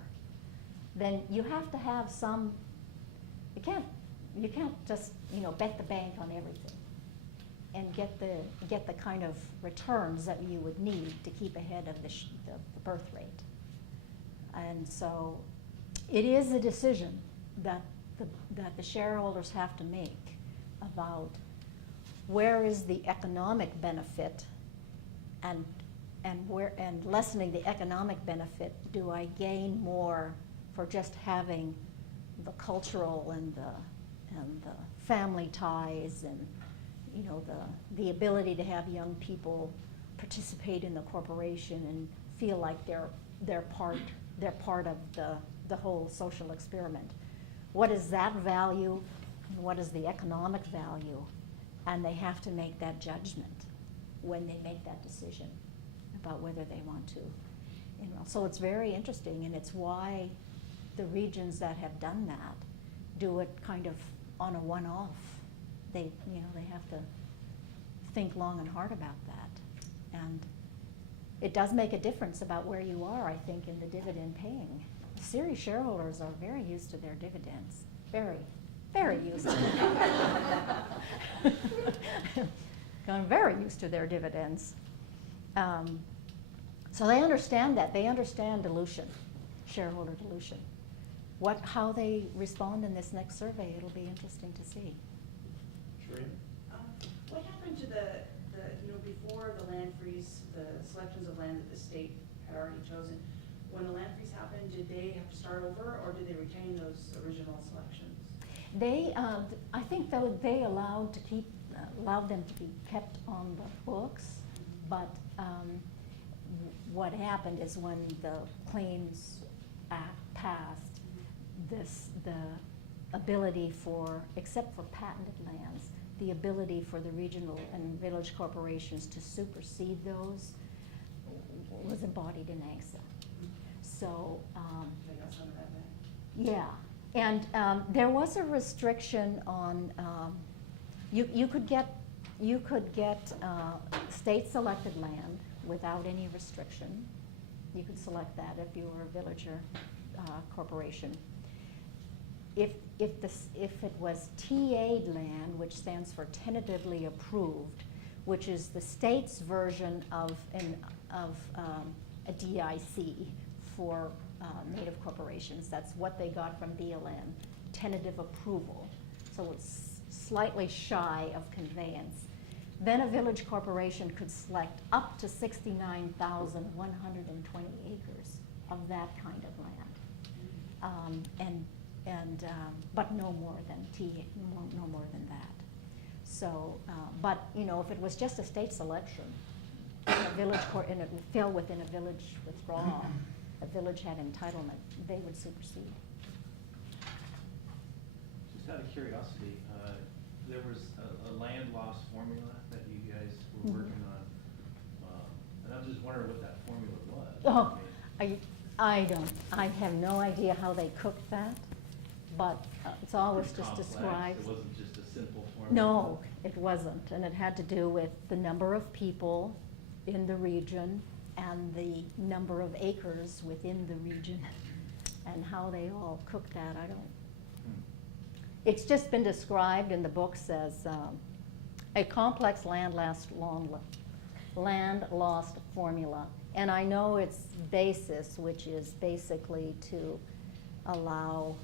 then you have to have some, you can't just, you know, bet the bank on everything and get the kind of returns that you would need to keep ahead of the birth rate. And so it is a decision that the shareholders have to make about where is the economic benefit, and lessening the economic benefit. Do I gain more for just having the cultural and the family ties, and, you know, the ability to have young people participate in the corporation and feel like they're part of the whole social experiment? What is that value, and what is the economic value? And they have to make that judgment when they make that decision about whether they want to enroll. So it's very interesting, and it's why the regions that have done that do it kind of on a one-off. They have to think long and hard about that. And it does make a difference about where you are, I think, in the dividend paying. Series shareholders are very used to their dividends. Very, very used to them. I'm very used to their dividends. So they understand that. They understand dilution, shareholder dilution. How they respond in this next survey, it'll be interesting to see. Shereen? What happened to the before the land freeze, the selections of land that the state had already chosen? When the land freeze happened, did they have to start over, or did they retain those original selections? I think though they allowed them to be kept on the books, but what happened is when the Claims Act passed, the ability for, except for patented lands, the ability for the regional and village corporations to supersede those was embodied in ANCSA. So, They got some of that back? yeah, and there was a restriction on, you could get state-selected land without any restriction. You could select that if you were a villager corporation. If it was TA'd land, which stands for tentatively approved, which is the state's version of a DIC for Native corporations. That's what they got from BLM, tentative approval. So it's slightly shy of conveyance. Then a village corporation could select up to 69,120 acres of that kind of land. and, but no more than no more than that. So, but, you know, if it was just a state selection, and a village court, and it fell within a village withdrawal, a village had entitlement, they would supersede. Just out of curiosity, there was a land loss formula that you guys were Mhm. working on, and I'm just wondering what that formula was. Oh, I mean, I have no idea how they cooked that, but it's always pretty just complex. described. It wasn't just a simple formula. No, it wasn't, and it had to do with the number of people in the region and the number of acres within the region, and how they all cooked that, I don't. Hmm. It's just been described in the books as a complex land lost formula. And I know its basis, which is basically to allow,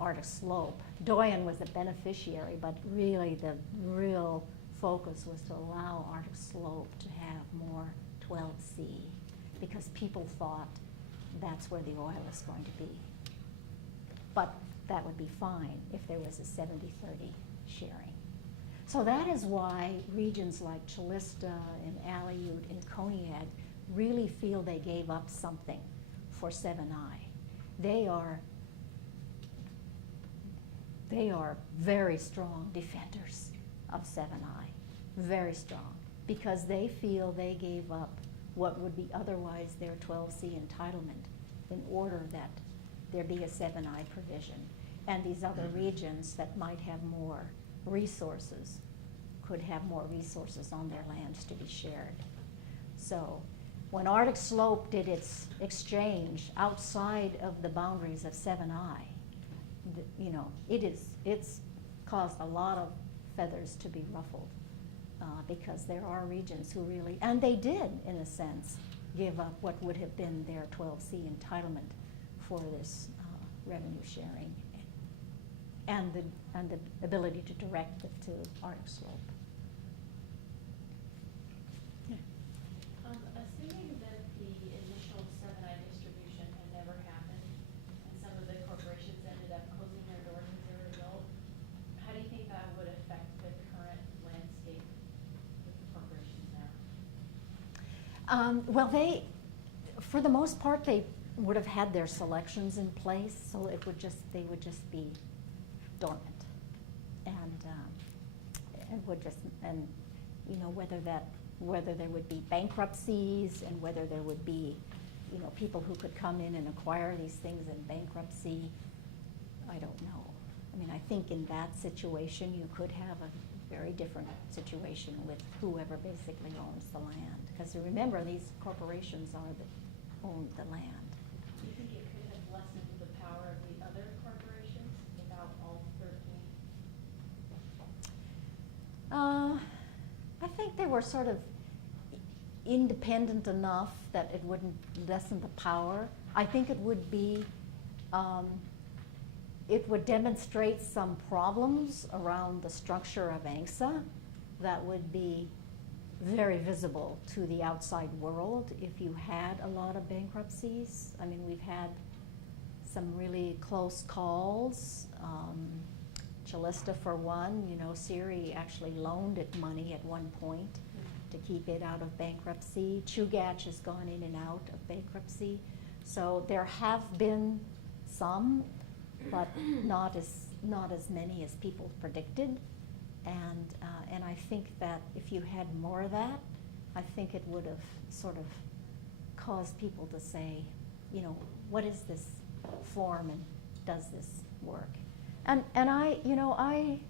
Arctic slope. Doyen was a beneficiary, but really the real focus was to allow Arctic slope to have more 12C, because people thought that's where the oil is going to be. But that would be fine if there was a 70-30 sharing. So that is why regions like Chilista and Aleut and Koniag really feel they gave up something for 7I. They are very strong defenders of 7I, very strong, because they feel they gave up what would be otherwise their 12C entitlement in order that there be a 7I provision. And these other regions that might have more resources could have more resources on their lands to be shared. So when Arctic Slope did its exchange outside of the boundaries of 7I, you know, it's caused a lot of feathers to be ruffled, because there are regions who really, and they did, in a sense, give up what would have been their 12C entitlement for this revenue sharing and the ability to direct it to Arctic Slope. Assuming that the initial 7I distribution had never happened, and some of the corporations ended up closing their doors as a result, how do you think that would affect the current landscape with the corporations now? Well, for the most part, they would have had their selections in place, so they would just be dormant, and you know, whether there would be bankruptcies and whether there would be, you know, people who could come in and acquire these things in bankruptcy, I don't know. I mean, I think in that situation you could have a very different situation with whoever basically owns the land, because remember, these corporations own the land. Do you think it could have lessened the power of the other corporations without all 13? I think they were sort of independent enough that it wouldn't lessen the power. I think it would be, it would demonstrate some problems around the structure of ANCSA that would be very visible to the outside world if you had a lot of bankruptcies. I mean, we've had some really close calls. Chilista, for one, you know, Siri actually loaned it money at one point to keep it out of bankruptcy. Chugach has gone in and out of bankruptcy. So there have been some, but not as many as people predicted. And I think that if you had more of that, I think it would have sort of caused people to say, you know, what is this form and does this work? And I, you know, I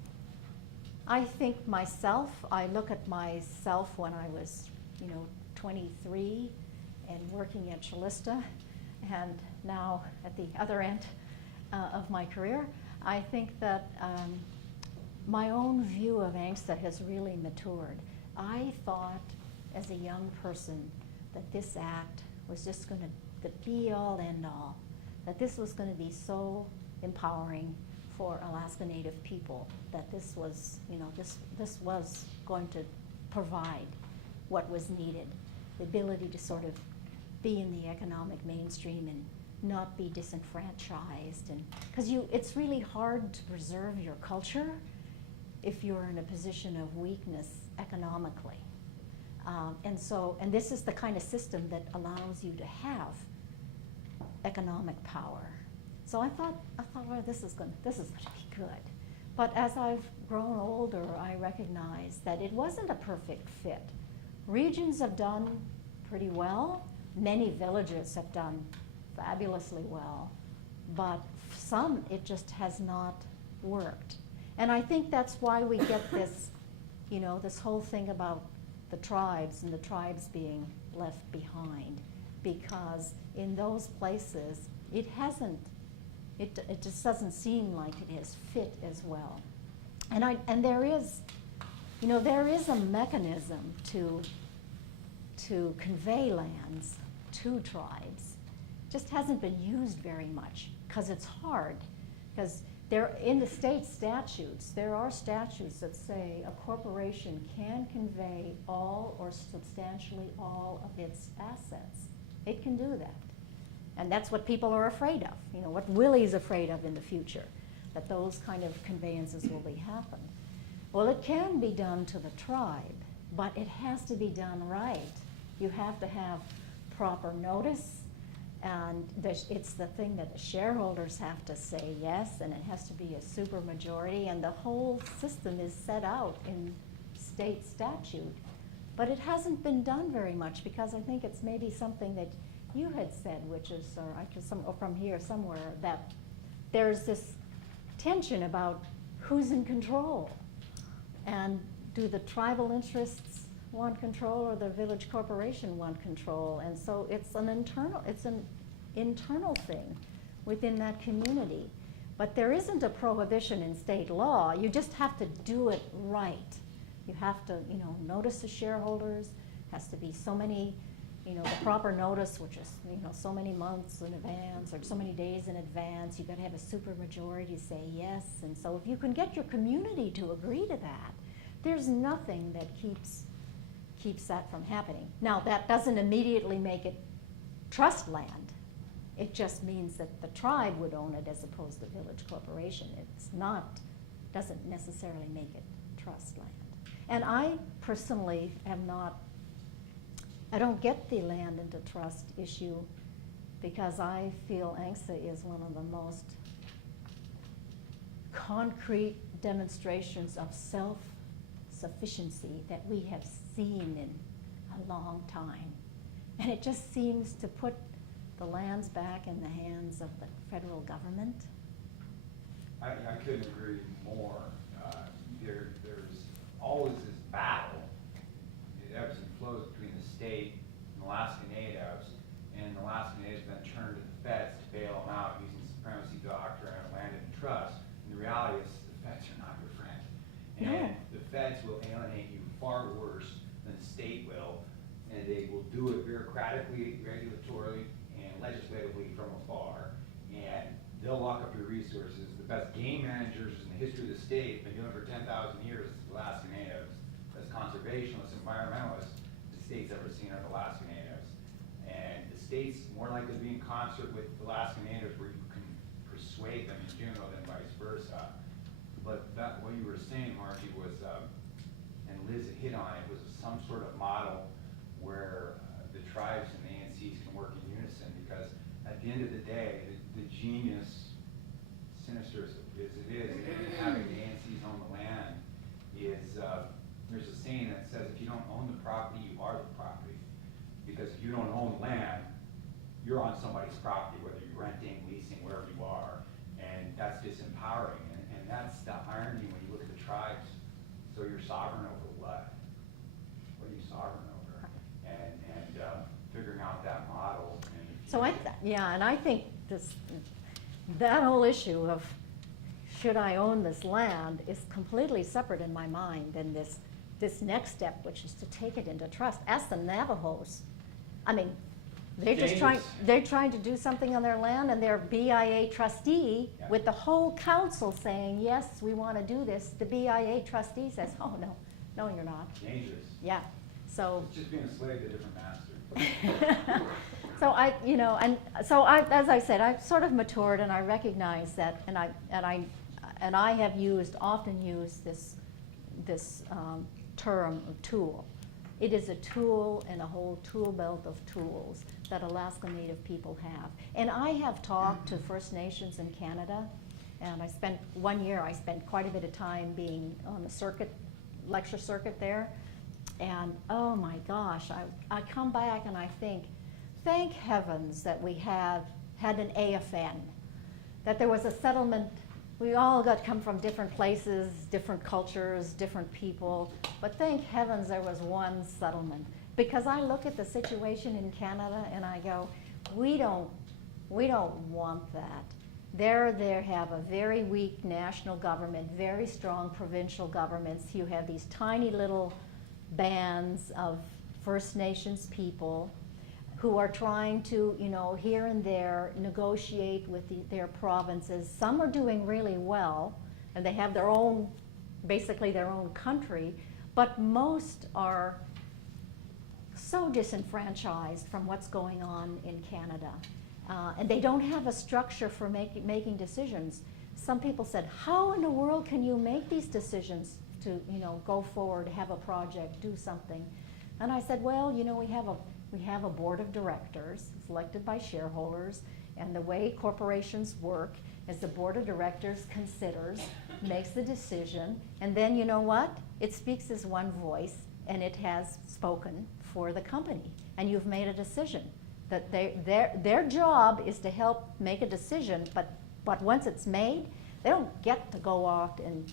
think myself, I look at myself when I was, you know, 23 and working at Chilista, and now at the other end of my career, I think that my own view of ANCSA has really matured. I thought as a young person that this act was just going to, the be-all, end-all, that this was going to be so empowering for Alaska Native people, that this was, you know, this was going to provide what was needed, the ability to sort of be in the economic mainstream not be disenfranchised, and because it's really hard to preserve your culture if you're in a position of weakness economically. And this is the kind of system that allows you to have economic power. So I thought, well, this is going to be good. But as I've grown older, I recognize that it wasn't a perfect fit. Regions have done pretty well. Many villages have done fabulously well. But some, it just has not worked. And I think that's why we get this, this whole thing about the tribes and the tribes being left behind. Because in those places, it just doesn't seem like it has fit as well. And there is a mechanism to convey lands to tribes. Just hasn't been used very much because it's hard. Because in the state statutes, there are statutes that say a corporation can convey all or substantially all of its assets. It can do that. And that's what people are afraid of, what Willie's afraid of in the future, that those kind of conveyances will happen. Well, it can be done to the tribe, but it has to be done right. You have to have proper notice, and it's the thing that the shareholders have to say yes, and it has to be a supermajority, and the whole system is set out in state statute. But it hasn't been done very much because I think it's maybe something that you had said, which is, or from here somewhere, that there's this tension about who's in control. And do the tribal interests want control or the village corporation want control? And so it's an internal thing within that community. But there isn't a prohibition in state law. You just have to do it right. You have to, notice the shareholders, has to be so many, the proper notice, which is, so many months in advance or so many days in advance. You've got to have a supermajority say yes. And so if you can get your community to agree to that, there's nothing that keeps that from happening. Now, that doesn't immediately make it trust land. It just means that the tribe would own it as opposed to village corporation. Doesn't necessarily make it trust land. And I personally I don't get the land into trust issue because I feel ANCSA is one of the most concrete demonstrations of self-sufficiency that we have seen in a long time. And it just seems to put the lands back in the hands of the federal government. I couldn't agree more. There's always this battle. It ebbs and flows between the state and Alaska Natives, and the Alaska Natives then turn to the feds to bail them out using supremacy doctrine and land and trust. And the reality is the feds are not your friend. And the feds will alienate you far worse than the state will, and they will do it bureaucratically, regulatorily, and legislatively from afar. And they'll lock up your resources. The best game managers in the history of the state have been doing it for 10,000 years, the Alaska Natives. As conservationists, environmentalists, the state's ever seen are the Alaska Natives. And the state's more likely to be in concert with the Alaska Natives where you can persuade them in general than vice versa. But what you were saying, Margie, was, and Liz had hit on it, was some sort of model where the tribes and the ANCs can work in unison, because at the end of the day, the genius, sinister as it is, in having the ANCs own the land is, there's a saying that says if you don't own the property, you are the property. Because if you don't own land, you're on somebody's property, whether you're renting, leasing, wherever you are, and that's disempowering. And that's the irony when you look at the tribes. So you're sovereign over what? What are you sovereign over? And figuring out that model. So and I think that whole issue of should I own this land is completely separate in my mind than this next step, which is to take it into trust. Ask the Navajos. I mean, they're trying to do something on their land, and their BIA trustee, with the whole council saying, yes, we want to do this, the BIA trustee says, oh, no, you're not. Dangerous. Yeah, so. It's just being a slave to a different master. So as I said, I've sort of matured, and I recognize that, and I have often used this term of tool. It is a tool in a whole tool belt of tools that Alaska Native people have. And I have talked to First Nations in Canada, and I spent quite a bit of time being on the lecture circuit there. And oh my gosh, I come back and I think, thank heavens that we had an AFN, that there was a settlement. We all come from different places, different cultures, different people, but thank heavens there was one settlement. Because I look at the situation in Canada and I go, we don't want that. They have a very weak national government, very strong provincial governments. You have these tiny little bands of First Nations people who are trying to, here and there, negotiate with their provinces. Some are doing really well, and they have basically their own country, but most are so disenfranchised from what's going on in Canada. And they don't have a structure for making decisions. Some people said, how in the world can you make these decisions to, go forward, have a project, do something? And I said, well, we have a board of directors selected by shareholders, and the way corporations work is the board of directors considers, makes the decision, and then you know what? It speaks as one voice, and it has spoken for the company, and you've made a decision. That their job is to help make a decision, but once it's made, they don't get to go off and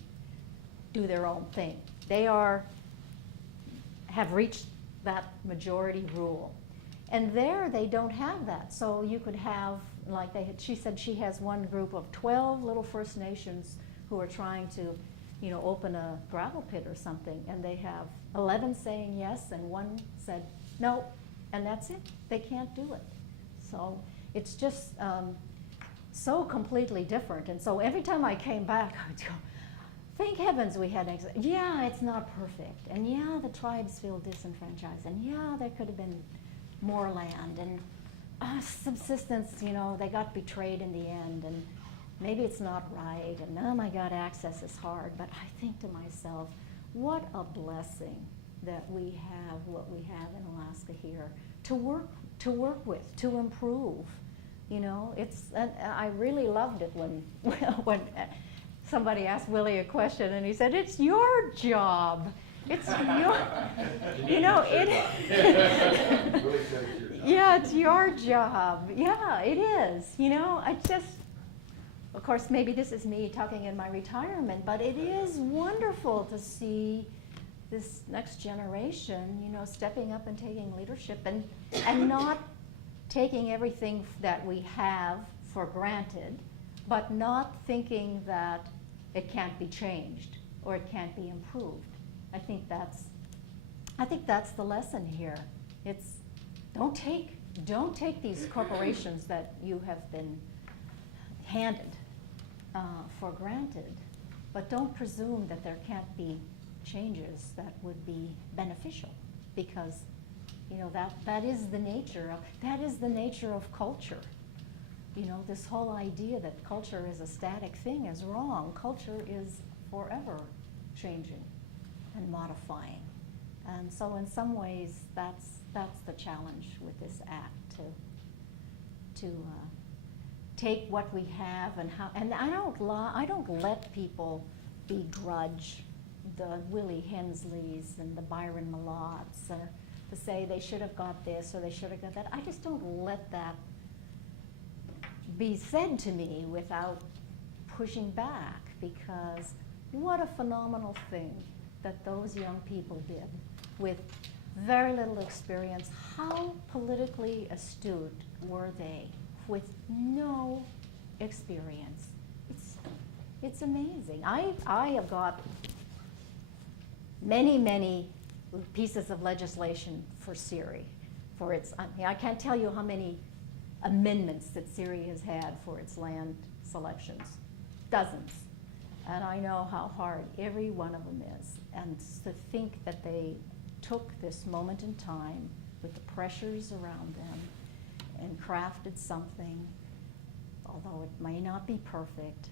do their own thing. They have reached that majority rule. And there they don't have that. So you could have, she said she has one group of 12 little First Nations who are trying to, open a gravel pit or something, and they have 11 saying yes and one said no, and that's it. They can't do it. So it's just so completely different. And so every time I came back, I would go, thank heavens we had yeah, it's not perfect, and yeah, the tribes feel disenfranchised, and yeah, there could have been more land, and subsistence, they got betrayed in the end, and maybe it's not right, and oh my God, access is hard. But I think to myself, what a blessing that we have what we have in Alaska here to work with, to improve. I really loved it when somebody asked Willie a question, and he said, "It's your job. It's your, yeah, it's your job. Yeah, it is. Of course, maybe this is me talking in my retirement, but it is wonderful to see this next generation, stepping up and taking leadership and not taking everything that we have for granted, but not thinking that it can't be changed or it can't be improved. I think that's the lesson here. It's don't take these corporations that you have been handed for granted, but don't presume that there can't be changes that would be beneficial, because that is the nature of culture. This whole idea that culture is a static thing is wrong. Culture is forever changing and modifying. And so in some ways, that's the challenge with this act, to take what we have and I don't let people begrudge the Willie Hensleys and the Byron Malotts, or to say they should have got this or they should have got that. I just don't let that be said to me without pushing back, because what a phenomenal thing that those young people did with very little experience. How politically astute were they with no experience? It's amazing. I have got many pieces of legislation for SERI. I can't tell you how many amendments that SERI has had for its land selections. Dozens. And I know how hard every one of them is. And to think that they took this moment in time with the pressures around them and crafted something, although it may not be perfect,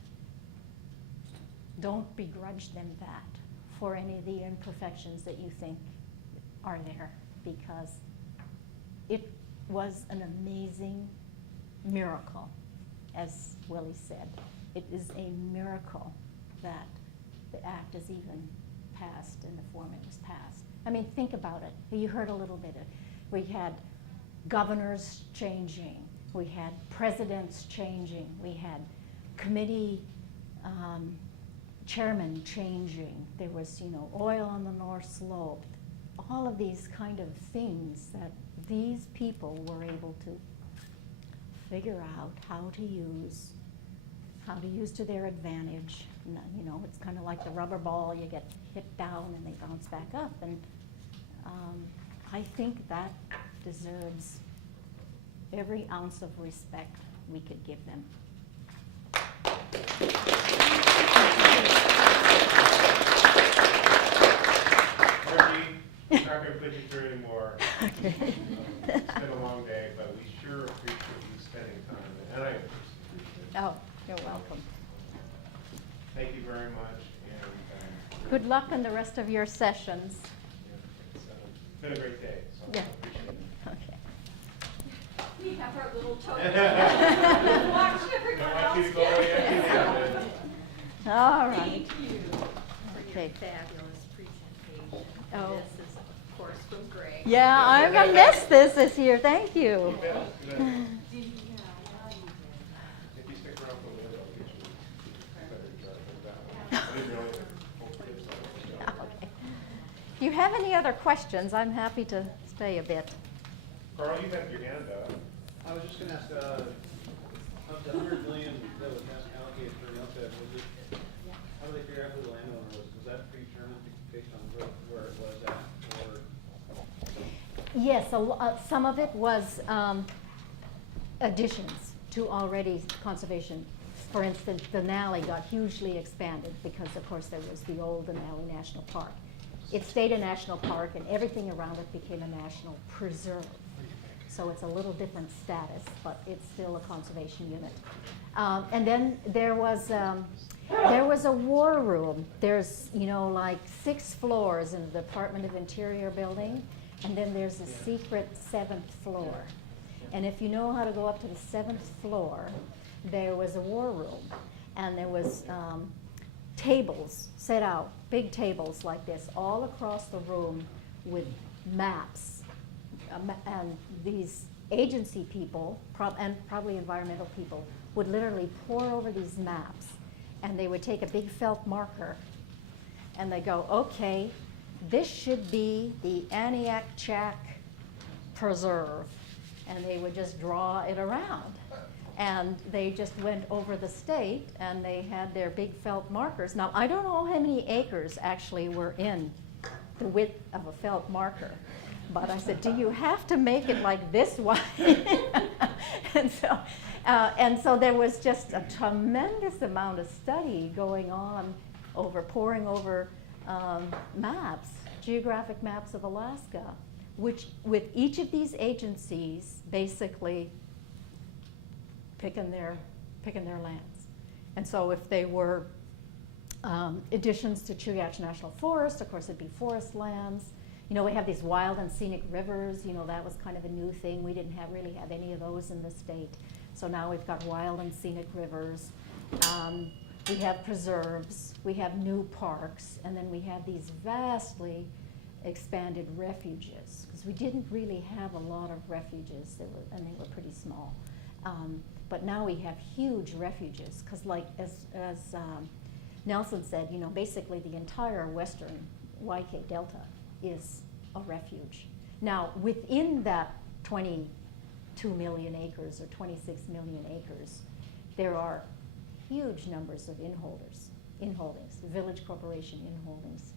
don't begrudge them that for any of the imperfections that you think are there, because it was an amazing miracle, as Willie said. It is a miracle that the act is even passed in the form it was passed. I mean, think about it. You heard a little bit of it. We had governors changing. We had presidents changing. We had committee chairmen changing. There was, oil on the North Slope. All of these kind of things that these people were able to figure out how to use to their advantage. And, it's kind of like the rubber ball. You get hit down and they bounce back up. And I think that deserves every ounce of respect we could give them. Margie, I'm not going to put you through anymore. Okay. It's been a long day, but we sure appreciate you spending time, and I appreciate it. Oh, you're welcome. Thank you very much, and Good luck in the rest of your sessions. it's been a great day, so Yeah. I appreciate it. Okay. We have our little token. Don't Watch everyone want you else to go away get empty-handed. All right. Thank you for Okay. your fabulous presentation. Oh. This is, of course, from Greg. Yeah, I'm gonna miss this year. Thank you. You bet, you bet. Yeah, yeah, you did. If you stick around for a little, I'll get you better charge of that one. I didn't really hope to get something. Okay. If you have any other questions, I'm happy to stay a bit. Carl, you have your hand up. I was just gonna ask, of the 100 million that was allocated for ANELP, was it, how do they figure out who the landowner was that predetermined based on where it was at, or? Yes, some of it was additions to already conservation. For instance, Denali got hugely expanded because, of course, there was the old Denali National Park. It stayed a national park, and everything around it became a national preserve. So it's a little different status, but it's still a conservation unit. And then there was a war room. There's, like 6 floors in the Department of Interior building, and then there's a secret 7th floor. And if you know how to go up to the 7th floor, there was a war room, and there was tables set out, big tables like this, all across the room with maps. And these agency people, and probably environmental people, would literally pore over these maps, and they would take a big felt marker, and they go, okay, this should be the Aniak-Chak Preserve, and they would just draw it around. And they just went over the state, and they had their big felt markers. Now, I don't know how many acres actually were in the width of a felt marker. But I said, do you have to make it like this wide? and so there was just a tremendous amount of study going on poring over maps, geographic maps of Alaska, which with each of these agencies basically picking their lands. And so if they were additions to Chugach National Forest, of course it'd be forest lands. We have these wild and scenic rivers. That was kind of a new thing. We didn't really have any of those in the state. So now we've got wild and scenic rivers. We have preserves. We have new parks. And then we have these vastly expanded refuges, because we didn't really have a lot of refuges, and they were pretty small. But now we have huge refuges, because as Nelson said, basically the entire western YK Delta is a refuge. Now, within that 22 million acres or 26 million acres, there are huge numbers of inholdings, village corporation inholdings,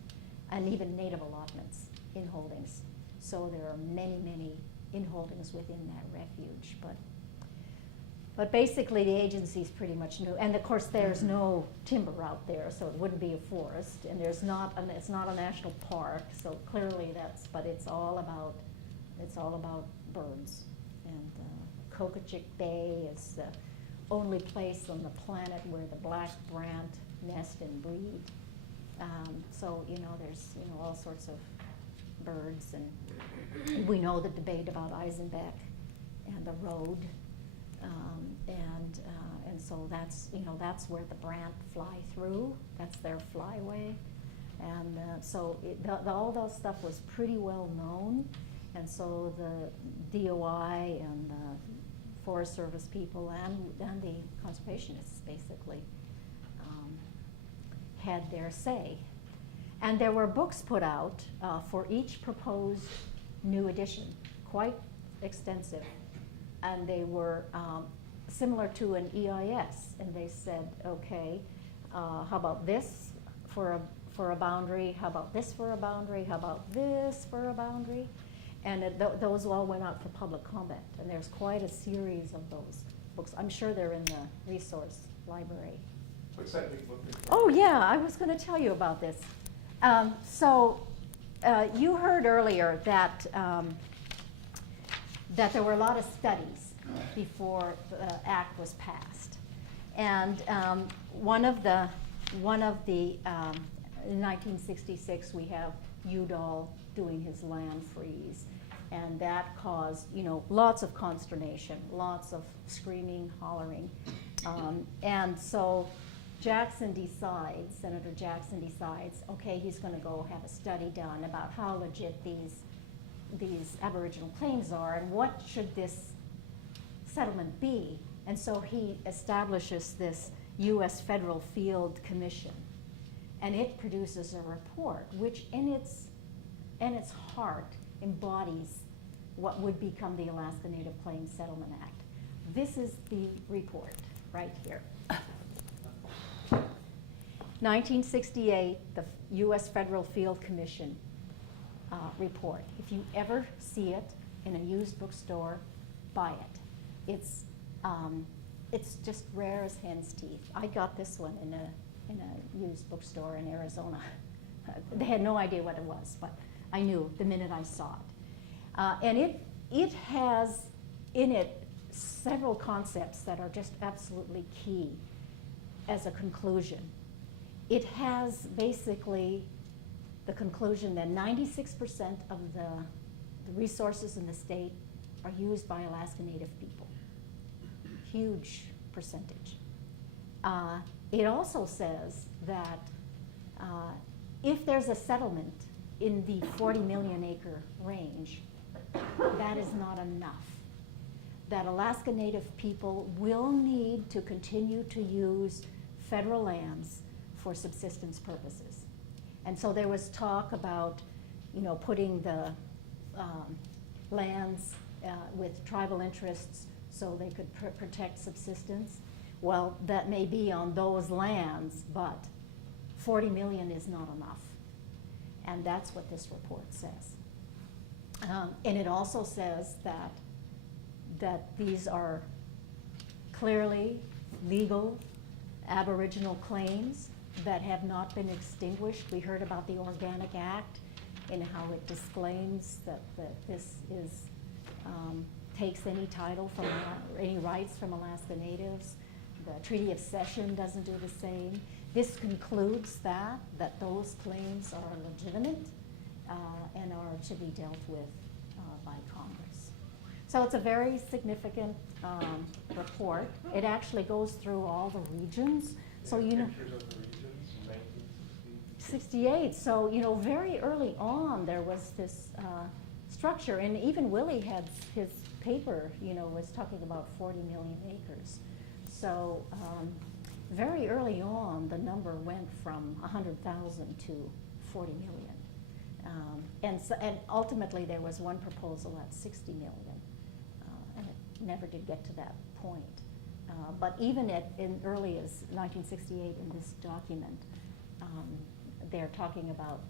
and even native allotments inholdings. So there are many, many inholdings within that refuge. But basically the agencies pretty much knew, and of course there's no timber out there, so it wouldn't be a forest, and it's not a national park, so clearly but it's all about birds and Kokachik Bay is the only place on the planet where the black brant nest and breed. So, there's, all sorts of birds, and we know the debate about Eisenbeck and the road. And so that's where the brant fly through. That's their flyway. And so all that stuff was pretty well known. And so the DOI and the Forest Service people and the conservationists basically had their say. And there were books put out for each proposed new edition, quite extensive. And they were similar to an EIS. And they said, okay, how about this for a boundary? How about this for a boundary? How about this for a boundary? And those all went out for public comment. And there's quite a series of those books. I'm sure they're in the resource library. What's that big book? Oh, yeah, I was going to tell you about this. You heard earlier that there were a lot of studies before the act was passed. And one of the in 1966, we have Udall doing his land freeze. And that caused, lots of consternation, lots of screaming, hollering. And so Senator Jackson decides, okay, he's going to go have a study done about how legit these Aboriginal claims are and what should this settlement be. And so he establishes this U.S. Federal Field Commission. And it produces a report which in its heart embodies what would become the Alaska Native Claims Settlement Act. This is the report right here. 1968, the U.S. Federal Field Commission report. If you ever see it in a used bookstore, buy it. It's just rare as hen's teeth. I got this one in a used bookstore in Arizona. They had no idea what it was, but I knew the minute I saw it. And it has in it several concepts that are just absolutely key as a conclusion. It has basically the conclusion that 96% of the resources in the state are used by Alaska Native people. Huge percentage. It also says that if there's a settlement in the 40 million acre range, that is not enough. That Alaska Native people will need to continue to use federal lands for subsistence purposes. And so there was talk about, putting the lands with tribal interests so they could protect subsistence. Well, that may be on those lands, but 40 million is not enough. And that's what this report says. And it also says that these are clearly legal Aboriginal claims that have not been extinguished. We heard about the Organic Act and how it disclaims that this is takes any title from any rights from Alaska Natives. The Treaty of Cession doesn't do the same. This concludes that those claims are legitimate and are to be dealt with by Congress. So it's a very significant report. It actually goes through all the regions. So Pictures of the regions in 1960. 68. So very early on there was this structure, and even Willie had his paper. Was talking about 40 million acres. So very early on, the number went from 100,000 to 40 million. And ultimately, there was one proposal at 60 million, and it never did get to that point. But even in early as 1968 in this document, they're talking about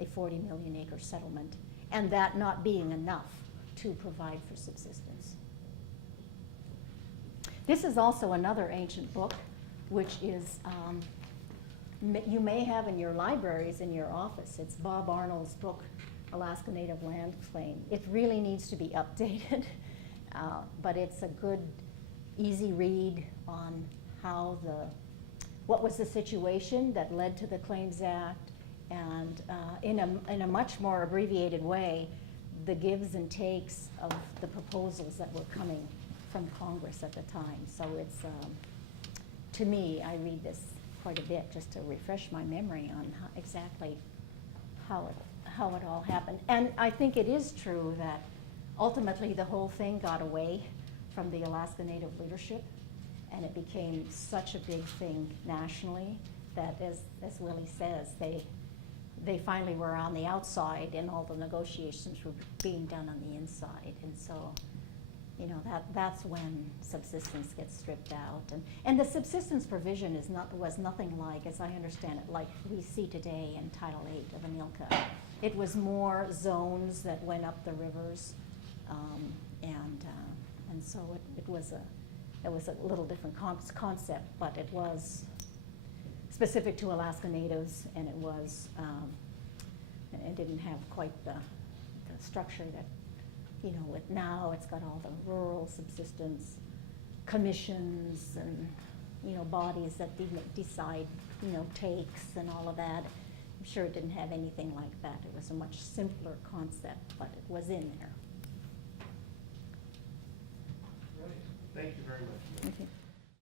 a 40 million acre settlement, and that not being enough to provide for subsistence. This is also another ancient book, which is, you may have in your libraries, in your office. It's Bob Arnold's book, Alaska Native Land Claim. It really needs to be updated. But it's a good, easy read on how what was the situation that led to the Claims Act, and in a much more abbreviated way, the gives and takes of the proposals that were coming from Congress at the time. So it's, to me, I read this quite a bit just to refresh my memory on exactly how it all happened. And I think it is true that ultimately the whole thing got away from the Alaska Native leadership, and it became such a big thing nationally that, as Willie says, they finally were on the outside and all the negotiations were being done on the inside. And so, you know, that's when subsistence gets stripped out. And the subsistence provision was nothing like, as I understand it, like we see today in Title VIII of ANELP. It was more zones that went up the rivers, and so it was a little different concept, but it was specific to Alaska Natives, and it was, it didn't have quite the structure that, you know, now it's got all the rural subsistence commissions and, you know, bodies that decide, you know, takes and all of that. I'm sure it didn't have anything like that. It was a much simpler concept, but it was in there. Right. Thank you very much. Okay.